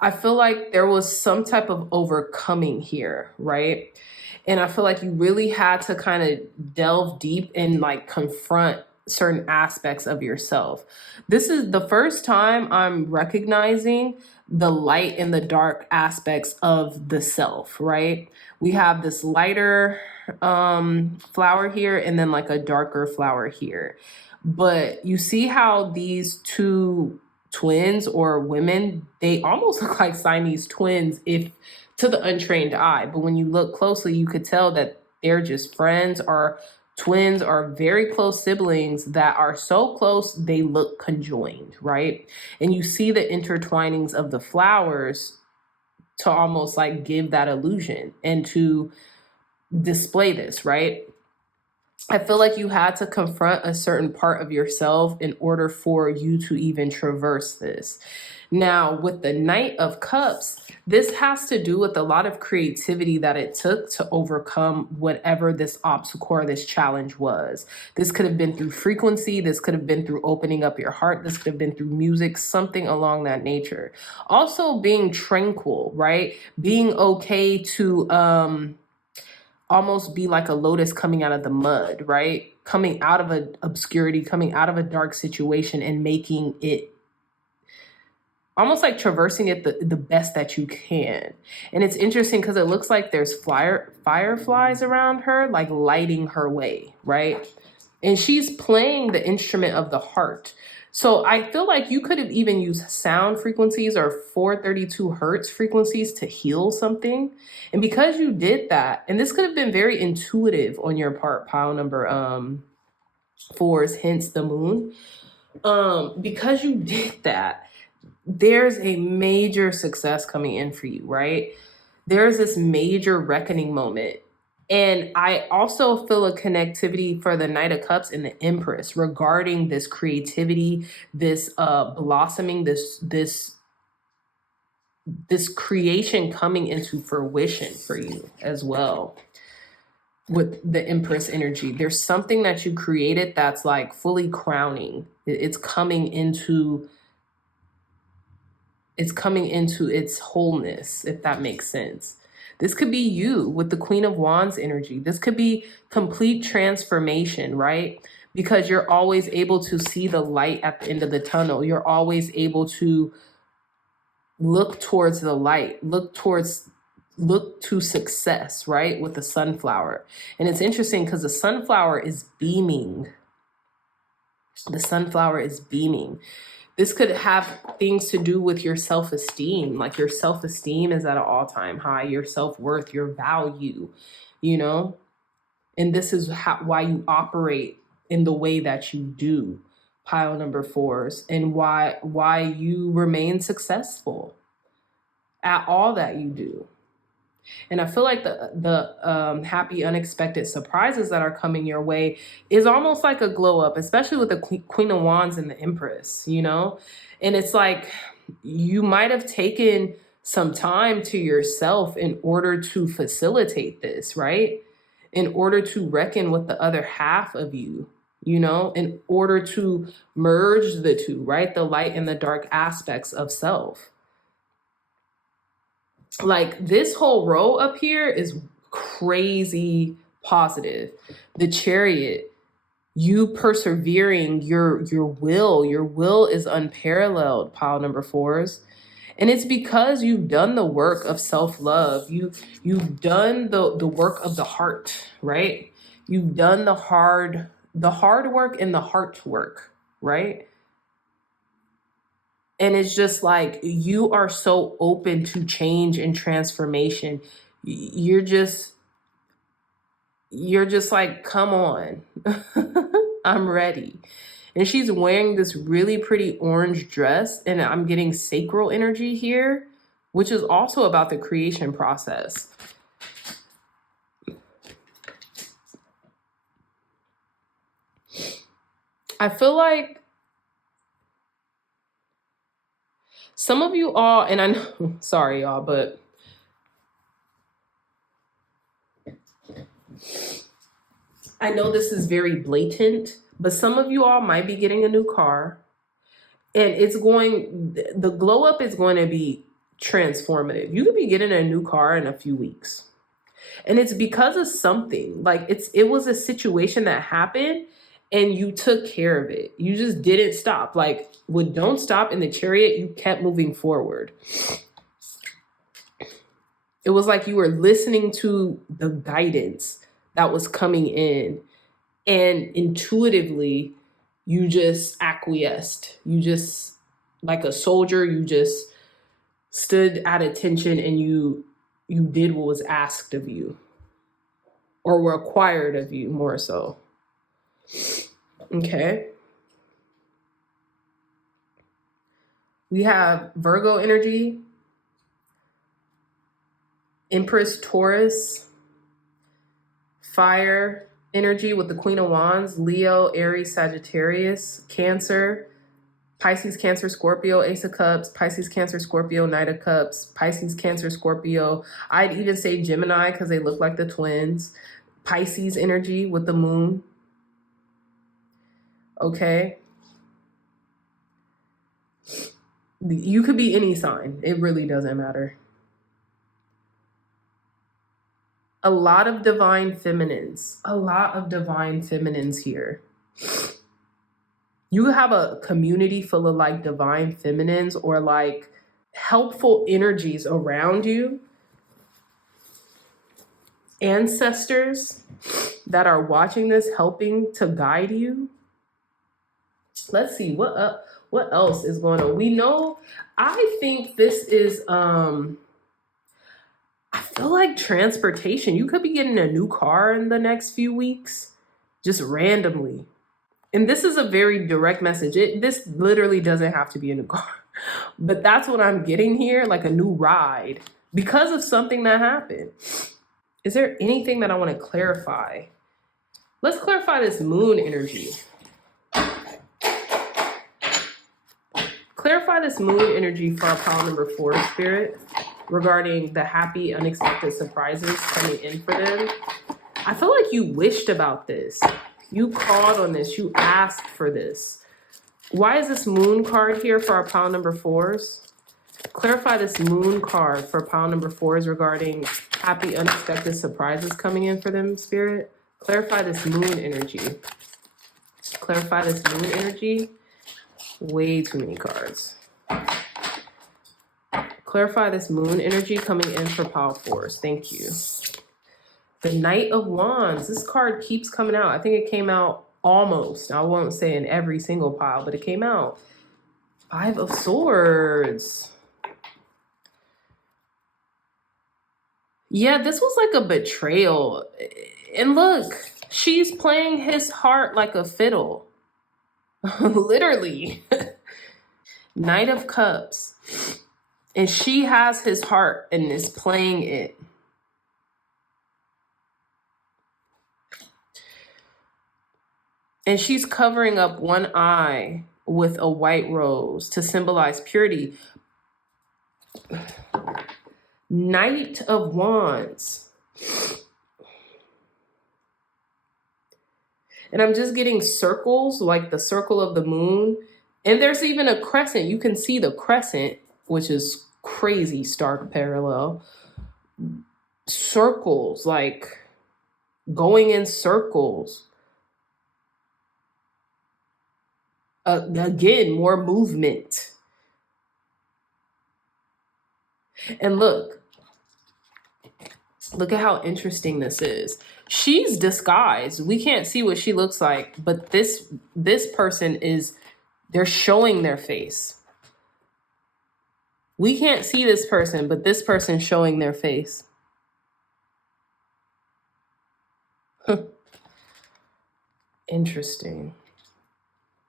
I feel like there was some type of overcoming here, right? And I feel like you really had to kind of delve deep and like confront certain aspects of yourself. This is the first time I'm recognizing the light and the dark aspects of the self, right? We have this lighter flower here and then like a darker flower here. But you see how these two twins or women, they almost look like Siamese twins if to the untrained eye. But when you look closely, you could tell that they're just friends or twins or very close siblings that are so close they look conjoined, right? And you see the intertwinings of the flowers to almost like give that illusion and to display this, right? I feel like you had to confront a certain part of yourself in order for you to even traverse this. Now, with the Knight of Cups, this has to do with a lot of creativity that it took to overcome whatever this obstacle or this challenge was. This could have been through frequency. This could have been through opening up your heart. This could have been through music, something along that nature. Also being tranquil, right? Being okay to almost be like a lotus coming out of the mud, right? Coming out of an obscurity, coming out of a dark situation and making it almost like traversing it the best that you can. And it's interesting because it looks like there's fireflies around her, like lighting her way, right? And she's playing the instrument of the heart. So I feel like you could have even used sound frequencies or 432 hertz frequencies to heal something. And because you did that, and this could have been very intuitive on your part, pile number 4's, hence the moon. Because you did that, there's a major success coming in for you, right? There's this major reckoning moment. And I also feel a connectivity for the Knight of Cups and the Empress regarding this creativity, this blossoming, this creation coming into fruition for you as well. With the Empress energy, there's something that you created that's like fully crowning. It's coming into its wholeness, if that makes sense. This could be you with the Queen of Wands energy. This could be complete transformation, right? Because you're always able to see the light at the end of the tunnel. You're always able to look towards the light, look to success, right? With the sunflower. And it's interesting because the sunflower is beaming. The sunflower is beaming. This could have things to do with your self-esteem. Like your self-esteem is at an all-time high, your self-worth, your value, you know? And this is why you operate in the way that you do, pile number 4's, and why you remain successful at all that you do. And I feel like the happy unexpected surprises that are coming your way is almost like a glow up, especially with the Queen of Wands and the Empress, you know? And it's like you might have taken some time to yourself in order to facilitate this, right? In order to reckon with the other half of you, you know, in order to merge the two, right? The light and the dark aspects of self. Like this whole row up here is crazy positive. The Chariot, you persevering, your will is unparalleled, pile number 4's. And it's because you've done the work of self-love. You've done the work of the heart, right? You've done the hard work and the heart work, right? And it's just like, you are so open to change and transformation. You're just like, come on, I'm ready. And she's wearing this really pretty orange dress, and I'm getting sacral energy here, which is also about the creation process. I feel like some of you all, and I know, sorry y'all, but I know this is very blatant, but some of you all might be getting a new car, and the glow up is going to be transformative. You could be getting a new car in a few weeks. And it's because of something, like it was a situation that happened and you took care of it. You just didn't stop. Like with Don't Stop in the Chariot, you kept moving forward. It was like you were listening to the guidance that was coming in, and intuitively you just acquiesced. You just, like a soldier, you just stood at attention and you you did what was asked of you, or required of you, more so. Okay. We have Virgo energy, Empress Taurus, fire energy with the Queen of Wands, Leo, Aries, Sagittarius, Cancer, Pisces, Cancer, Scorpio, Ace of Cups, Pisces, Cancer, Scorpio, Knight of Cups, Pisces, Cancer, Scorpio. I'd even say Gemini because they look like the twins. Pisces energy with the moon. Okay. You could be any sign. It really doesn't matter. A lot of divine feminines. A lot of divine feminines here. You have a community full of like divine feminines or like helpful energies around you. Ancestors that are watching this, helping to guide you. Let's see what else is going on. We know, I think this is I feel like transportation. You could be getting a new car in the next few weeks, just randomly. And this is a very direct message. This literally doesn't have to be a new car, but that's what I'm getting here, like a new ride because of something that happened. Is there anything that I want to clarify? Let's clarify this moon energy. Clarify this moon energy for our pile number 4, Spirit, regarding the happy, unexpected surprises coming in for them. I feel like you wished about this. You called on this. You asked for this. Why is this moon card here for our pile number 4s? Clarify this moon card for pile number 4s regarding happy, unexpected surprises coming in for them, Spirit. Clarify this moon energy. Clarify this moon energy. Way too many cards. Clarify this moon energy coming in for pile 4s. Thank you. The Knight of Wands. This card keeps coming out. I think it came out almost. I won't say in every single pile, but it came out. 5 of Swords. Yeah, this was like a betrayal. And look, she's playing his heart like a fiddle. Literally. Knight of Cups. And she has his heart and is playing it. And she's covering up one eye with a white rose to symbolize purity. Knight of Wands. And I'm just getting circles, like the circle of the moon. And there's even a crescent. You can see the crescent, which is crazy stark parallel. Circles, like going in circles. Again, more movement. And look at how interesting this is. She's disguised. We can't see what she looks like, but this person is, they're showing their face. We can't see this person, but this person's showing their face. Interesting.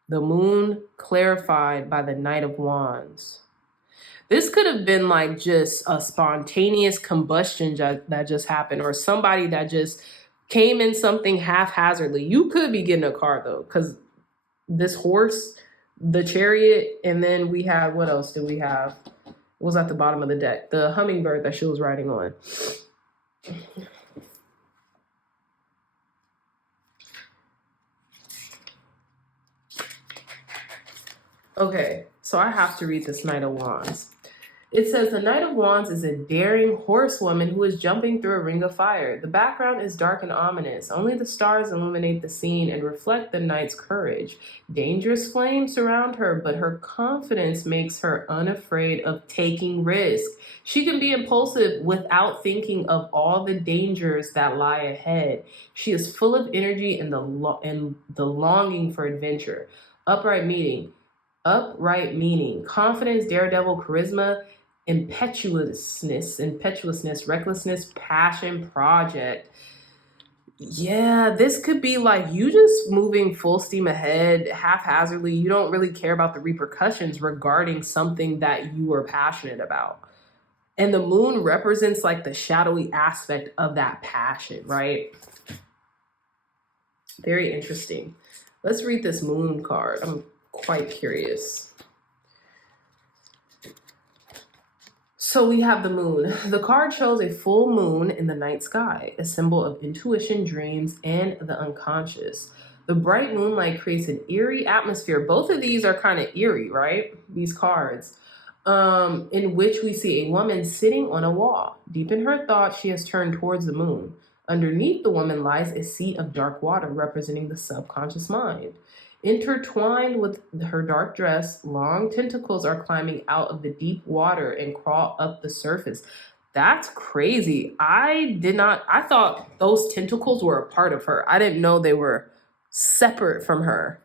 The moon clarified by the Knight of Wands. This could have been like just a spontaneous combustion that just happened, or somebody that just came in something haphazardly. You could be getting a car though, because this horse, the chariot, and then we have, what else do we have? It was at the bottom of the deck. The hummingbird that she was riding on. Okay, so I have to read this Knight of Wands. It says, the Knight of Wands is a daring horsewoman who is jumping through a ring of fire. The background is dark and ominous. Only the stars illuminate the scene and reflect the knight's courage. Dangerous flames surround her, but her confidence makes her unafraid of taking risk. She can be impulsive without thinking of all the dangers that lie ahead. She is full of energy and the longing for adventure. Upright meaning, confidence, daredevil, charisma, impetuousness, recklessness, passion, project. Yeah, this could be like you just moving full steam ahead haphazardly. You don't really care about the repercussions regarding something that you are passionate about. And the moon represents like the shadowy aspect of that passion, right? Very interesting. Let's read this moon card. I'm quite curious. So we have the moon. The card shows a full moon in the night sky, a symbol of intuition, dreams, and the unconscious. The bright moonlight creates an eerie atmosphere. Both of these are kind of eerie, right? These cards. In which we see a woman sitting on a wall. Deep in her thoughts, she has turned towards the moon. Underneath the woman lies a sea of dark water representing the subconscious mind. Intertwined with her dark dress, long tentacles are climbing out of the deep water and crawl up the surface. That's crazy. I thought those tentacles were a part of her. I didn't know they were separate from her.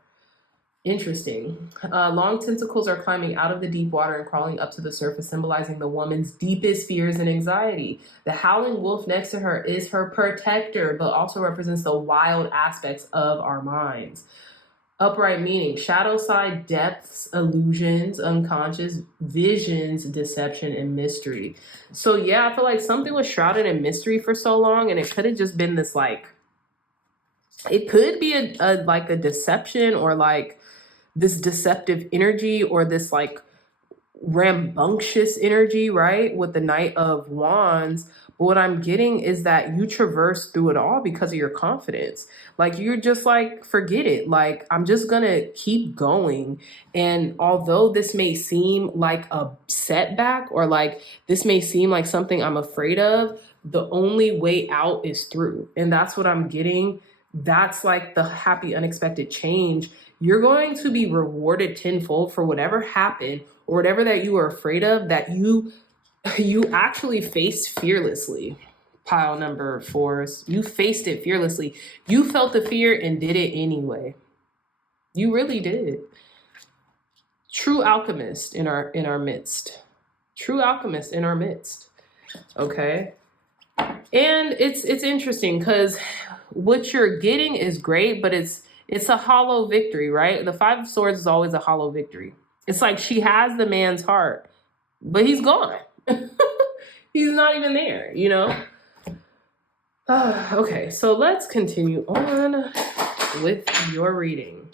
Interesting. Long tentacles are climbing out of the deep water and crawling up to the surface, symbolizing the woman's deepest fears and anxiety. The howling wolf next to her is her protector, but also represents the wild aspects of our minds. Upright meaning, shadow side, depths, illusions, unconscious, visions, deception, and mystery. So yeah, I feel like something was shrouded in mystery for so long, and it could have just been this like, it could be a deception, or like this deceptive energy, or this like rambunctious energy, right? With the Knight of Wands. But what I'm getting is that you traverse through it all because of your confidence. Like you're just like, forget it. Like, I'm just gonna keep going. And although this may seem like a setback, or like this may seem like something I'm afraid of, the only way out is through. And that's what I'm getting. That's like the happy, unexpected change. You're going to be rewarded tenfold for whatever happened, or whatever that you were afraid of, that you actually faced fearlessly. Pile number 4s. You faced it fearlessly. You felt the fear and did it anyway. You really did. True alchemist in our midst. True alchemist in our midst. Okay. And it's interesting because what you're getting is great, but it's a hollow victory, right? The 5 of Swords is always a hollow victory. It's like she has the man's heart, but he's gone. He's not even there, you know? Okay, so let's continue on with your reading.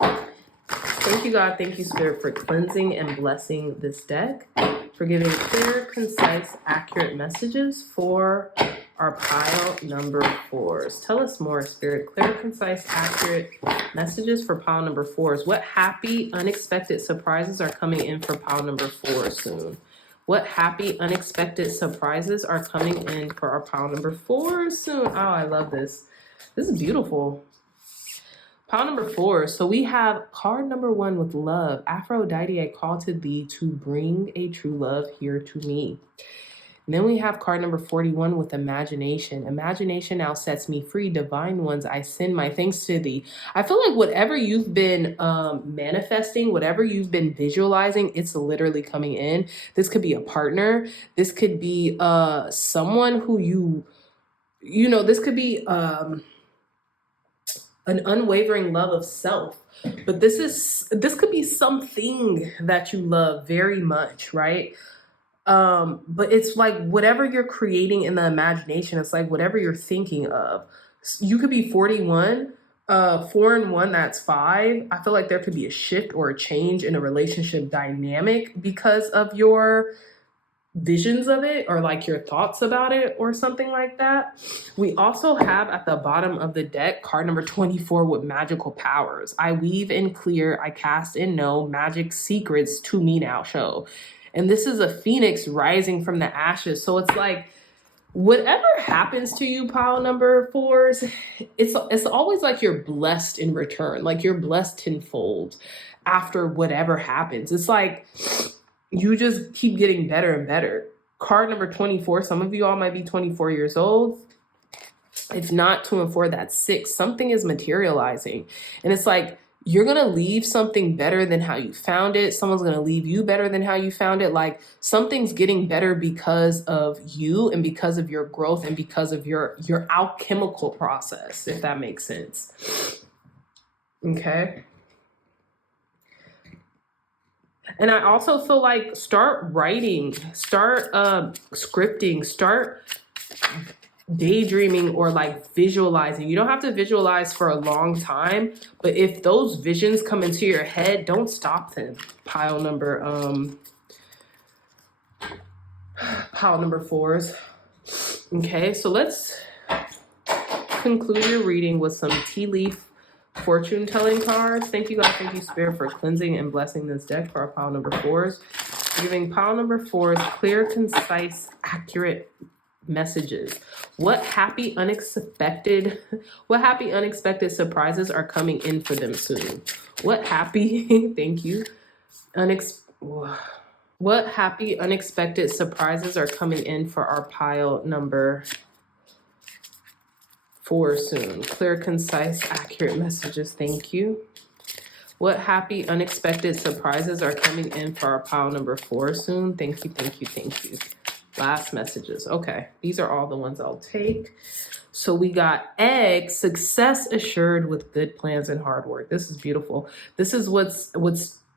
Thank you, God. Thank you, Spirit, for cleansing and blessing this deck, for giving clear, concise, accurate messages for our pile number 4s. Tell us more, Spirit. Clear, concise, accurate messages for pile number 4s. What happy, unexpected surprises are coming in for pile number 4 soon? What happy, unexpected surprises are coming in for our pile number 4 soon? Oh, I love this. This is beautiful. Pile number 4. So we have card number 1 with love. Aphrodite, I call to thee to bring a true love here to me. And then we have card number 41 with imagination. Imagination now sets me free. Divine ones, I send my thanks to thee. I feel like whatever you've been manifesting, whatever you've been visualizing, it's literally coming in. This could be a partner. This could be someone who you know, this could be an unwavering love of self. But this could be something that you love very much, right? But it's like whatever you're creating in the imagination, it's like whatever you're thinking of. You could be 41, 4 and 1, that's 5. I feel like there could be a shift or a change in a relationship dynamic because of your visions of it, or like your thoughts about it, or something like that. We also have at the bottom of the deck card number 24 with magical powers. I weave and clear, I cast and know, magic secrets to me now show. And this is a phoenix rising from the ashes. So it's like, whatever happens to you, pile number 4s, it's always like you're blessed in return. Like you're blessed tenfold after whatever happens. It's like you just keep getting better and better. Card number 24, some of you all might be 24 years old. If not 2 and 4, that's 6. Something is materializing. And it's like you're going to leave something better than how you found it. Someone's going to leave you better than how you found it. Like something's getting better because of you and because of your growth and because of your alchemical process, if that makes sense. Okay. And I also feel like start writing, start scripting, start daydreaming or like visualizing. You don't have to visualize for a long time, but if those visions come into your head, don't stop them. Pile number 4s. Okay, so let's conclude your reading with some tea leaf fortune telling cards. Thank you guys, thank you Spirit for cleansing and blessing this deck for our pile number 4s. Giving pile number 4s clear, concise, accurate messages. What happy unexpected surprises are coming in for them soon? What happy thank you. What happy unexpected surprises are coming in for our pile number 4 soon? Clear, concise, accurate messages. Thank you. What happy unexpected surprises are coming in for our pile number 4 soon? Thank you, thank you, thank you. Last messages. Okay, these are all the ones I'll take. So we got egg, success assured with good plans and hard work. This is beautiful. This is what's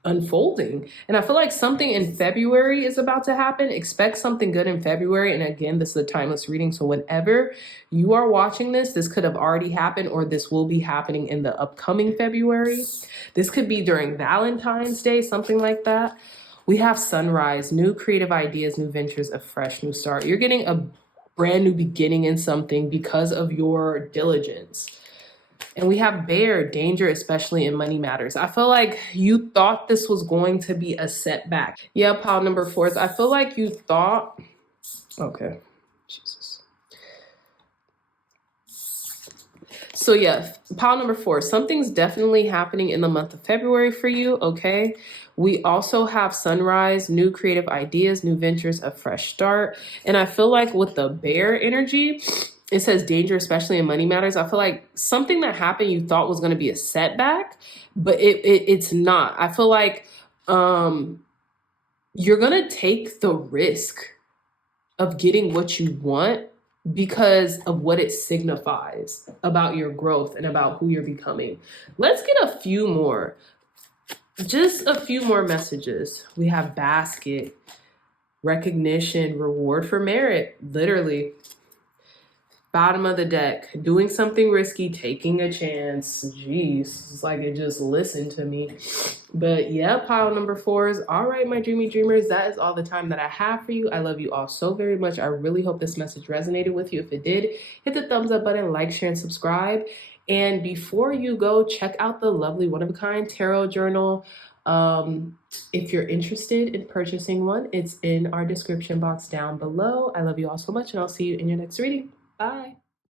unfolding. And I feel like something in February is about to happen. Expect something good in February. And again, this is a timeless reading. So whenever you are watching this, this could have already happened or this will be happening in the upcoming February. This could be during Valentine's Day, something like that. We have sunrise, new creative ideas, new ventures, a fresh new start. You're getting a brand new beginning in something because of your diligence. And we have bear, danger, especially in money matters. I feel like you thought this was going to be a setback. Yeah, pile number 4s. I feel like you thought, okay, Jesus. So yeah, pile number 4, something's definitely happening in the month of February for you, okay? We also have sunrise, new creative ideas, new ventures, a fresh start. And I feel like with the bear energy, it says danger, especially in money matters. I feel like something that happened you thought was going to be a setback, but it's not. I feel like you're going to take the risk of getting what you want because of what it signifies about your growth and about who you're becoming. Let's get a few more. Just a few more messages. We have basket, recognition, reward for merit, literally. Bottom of the deck, doing something risky, taking a chance. Jeez, it's like it just listened to me. But yeah, pile number 4s. All right, my dreamy dreamers, that is all the time that I have for you. I love you all so very much. I really hope this message resonated with you. If it did, hit the thumbs up button, like, share, and subscribe. And before you go, check out the lovely one-of-a-kind tarot journal. If you're interested in purchasing one, it's in our description box down below. I love you all so much, and I'll see you in your next reading. Bye.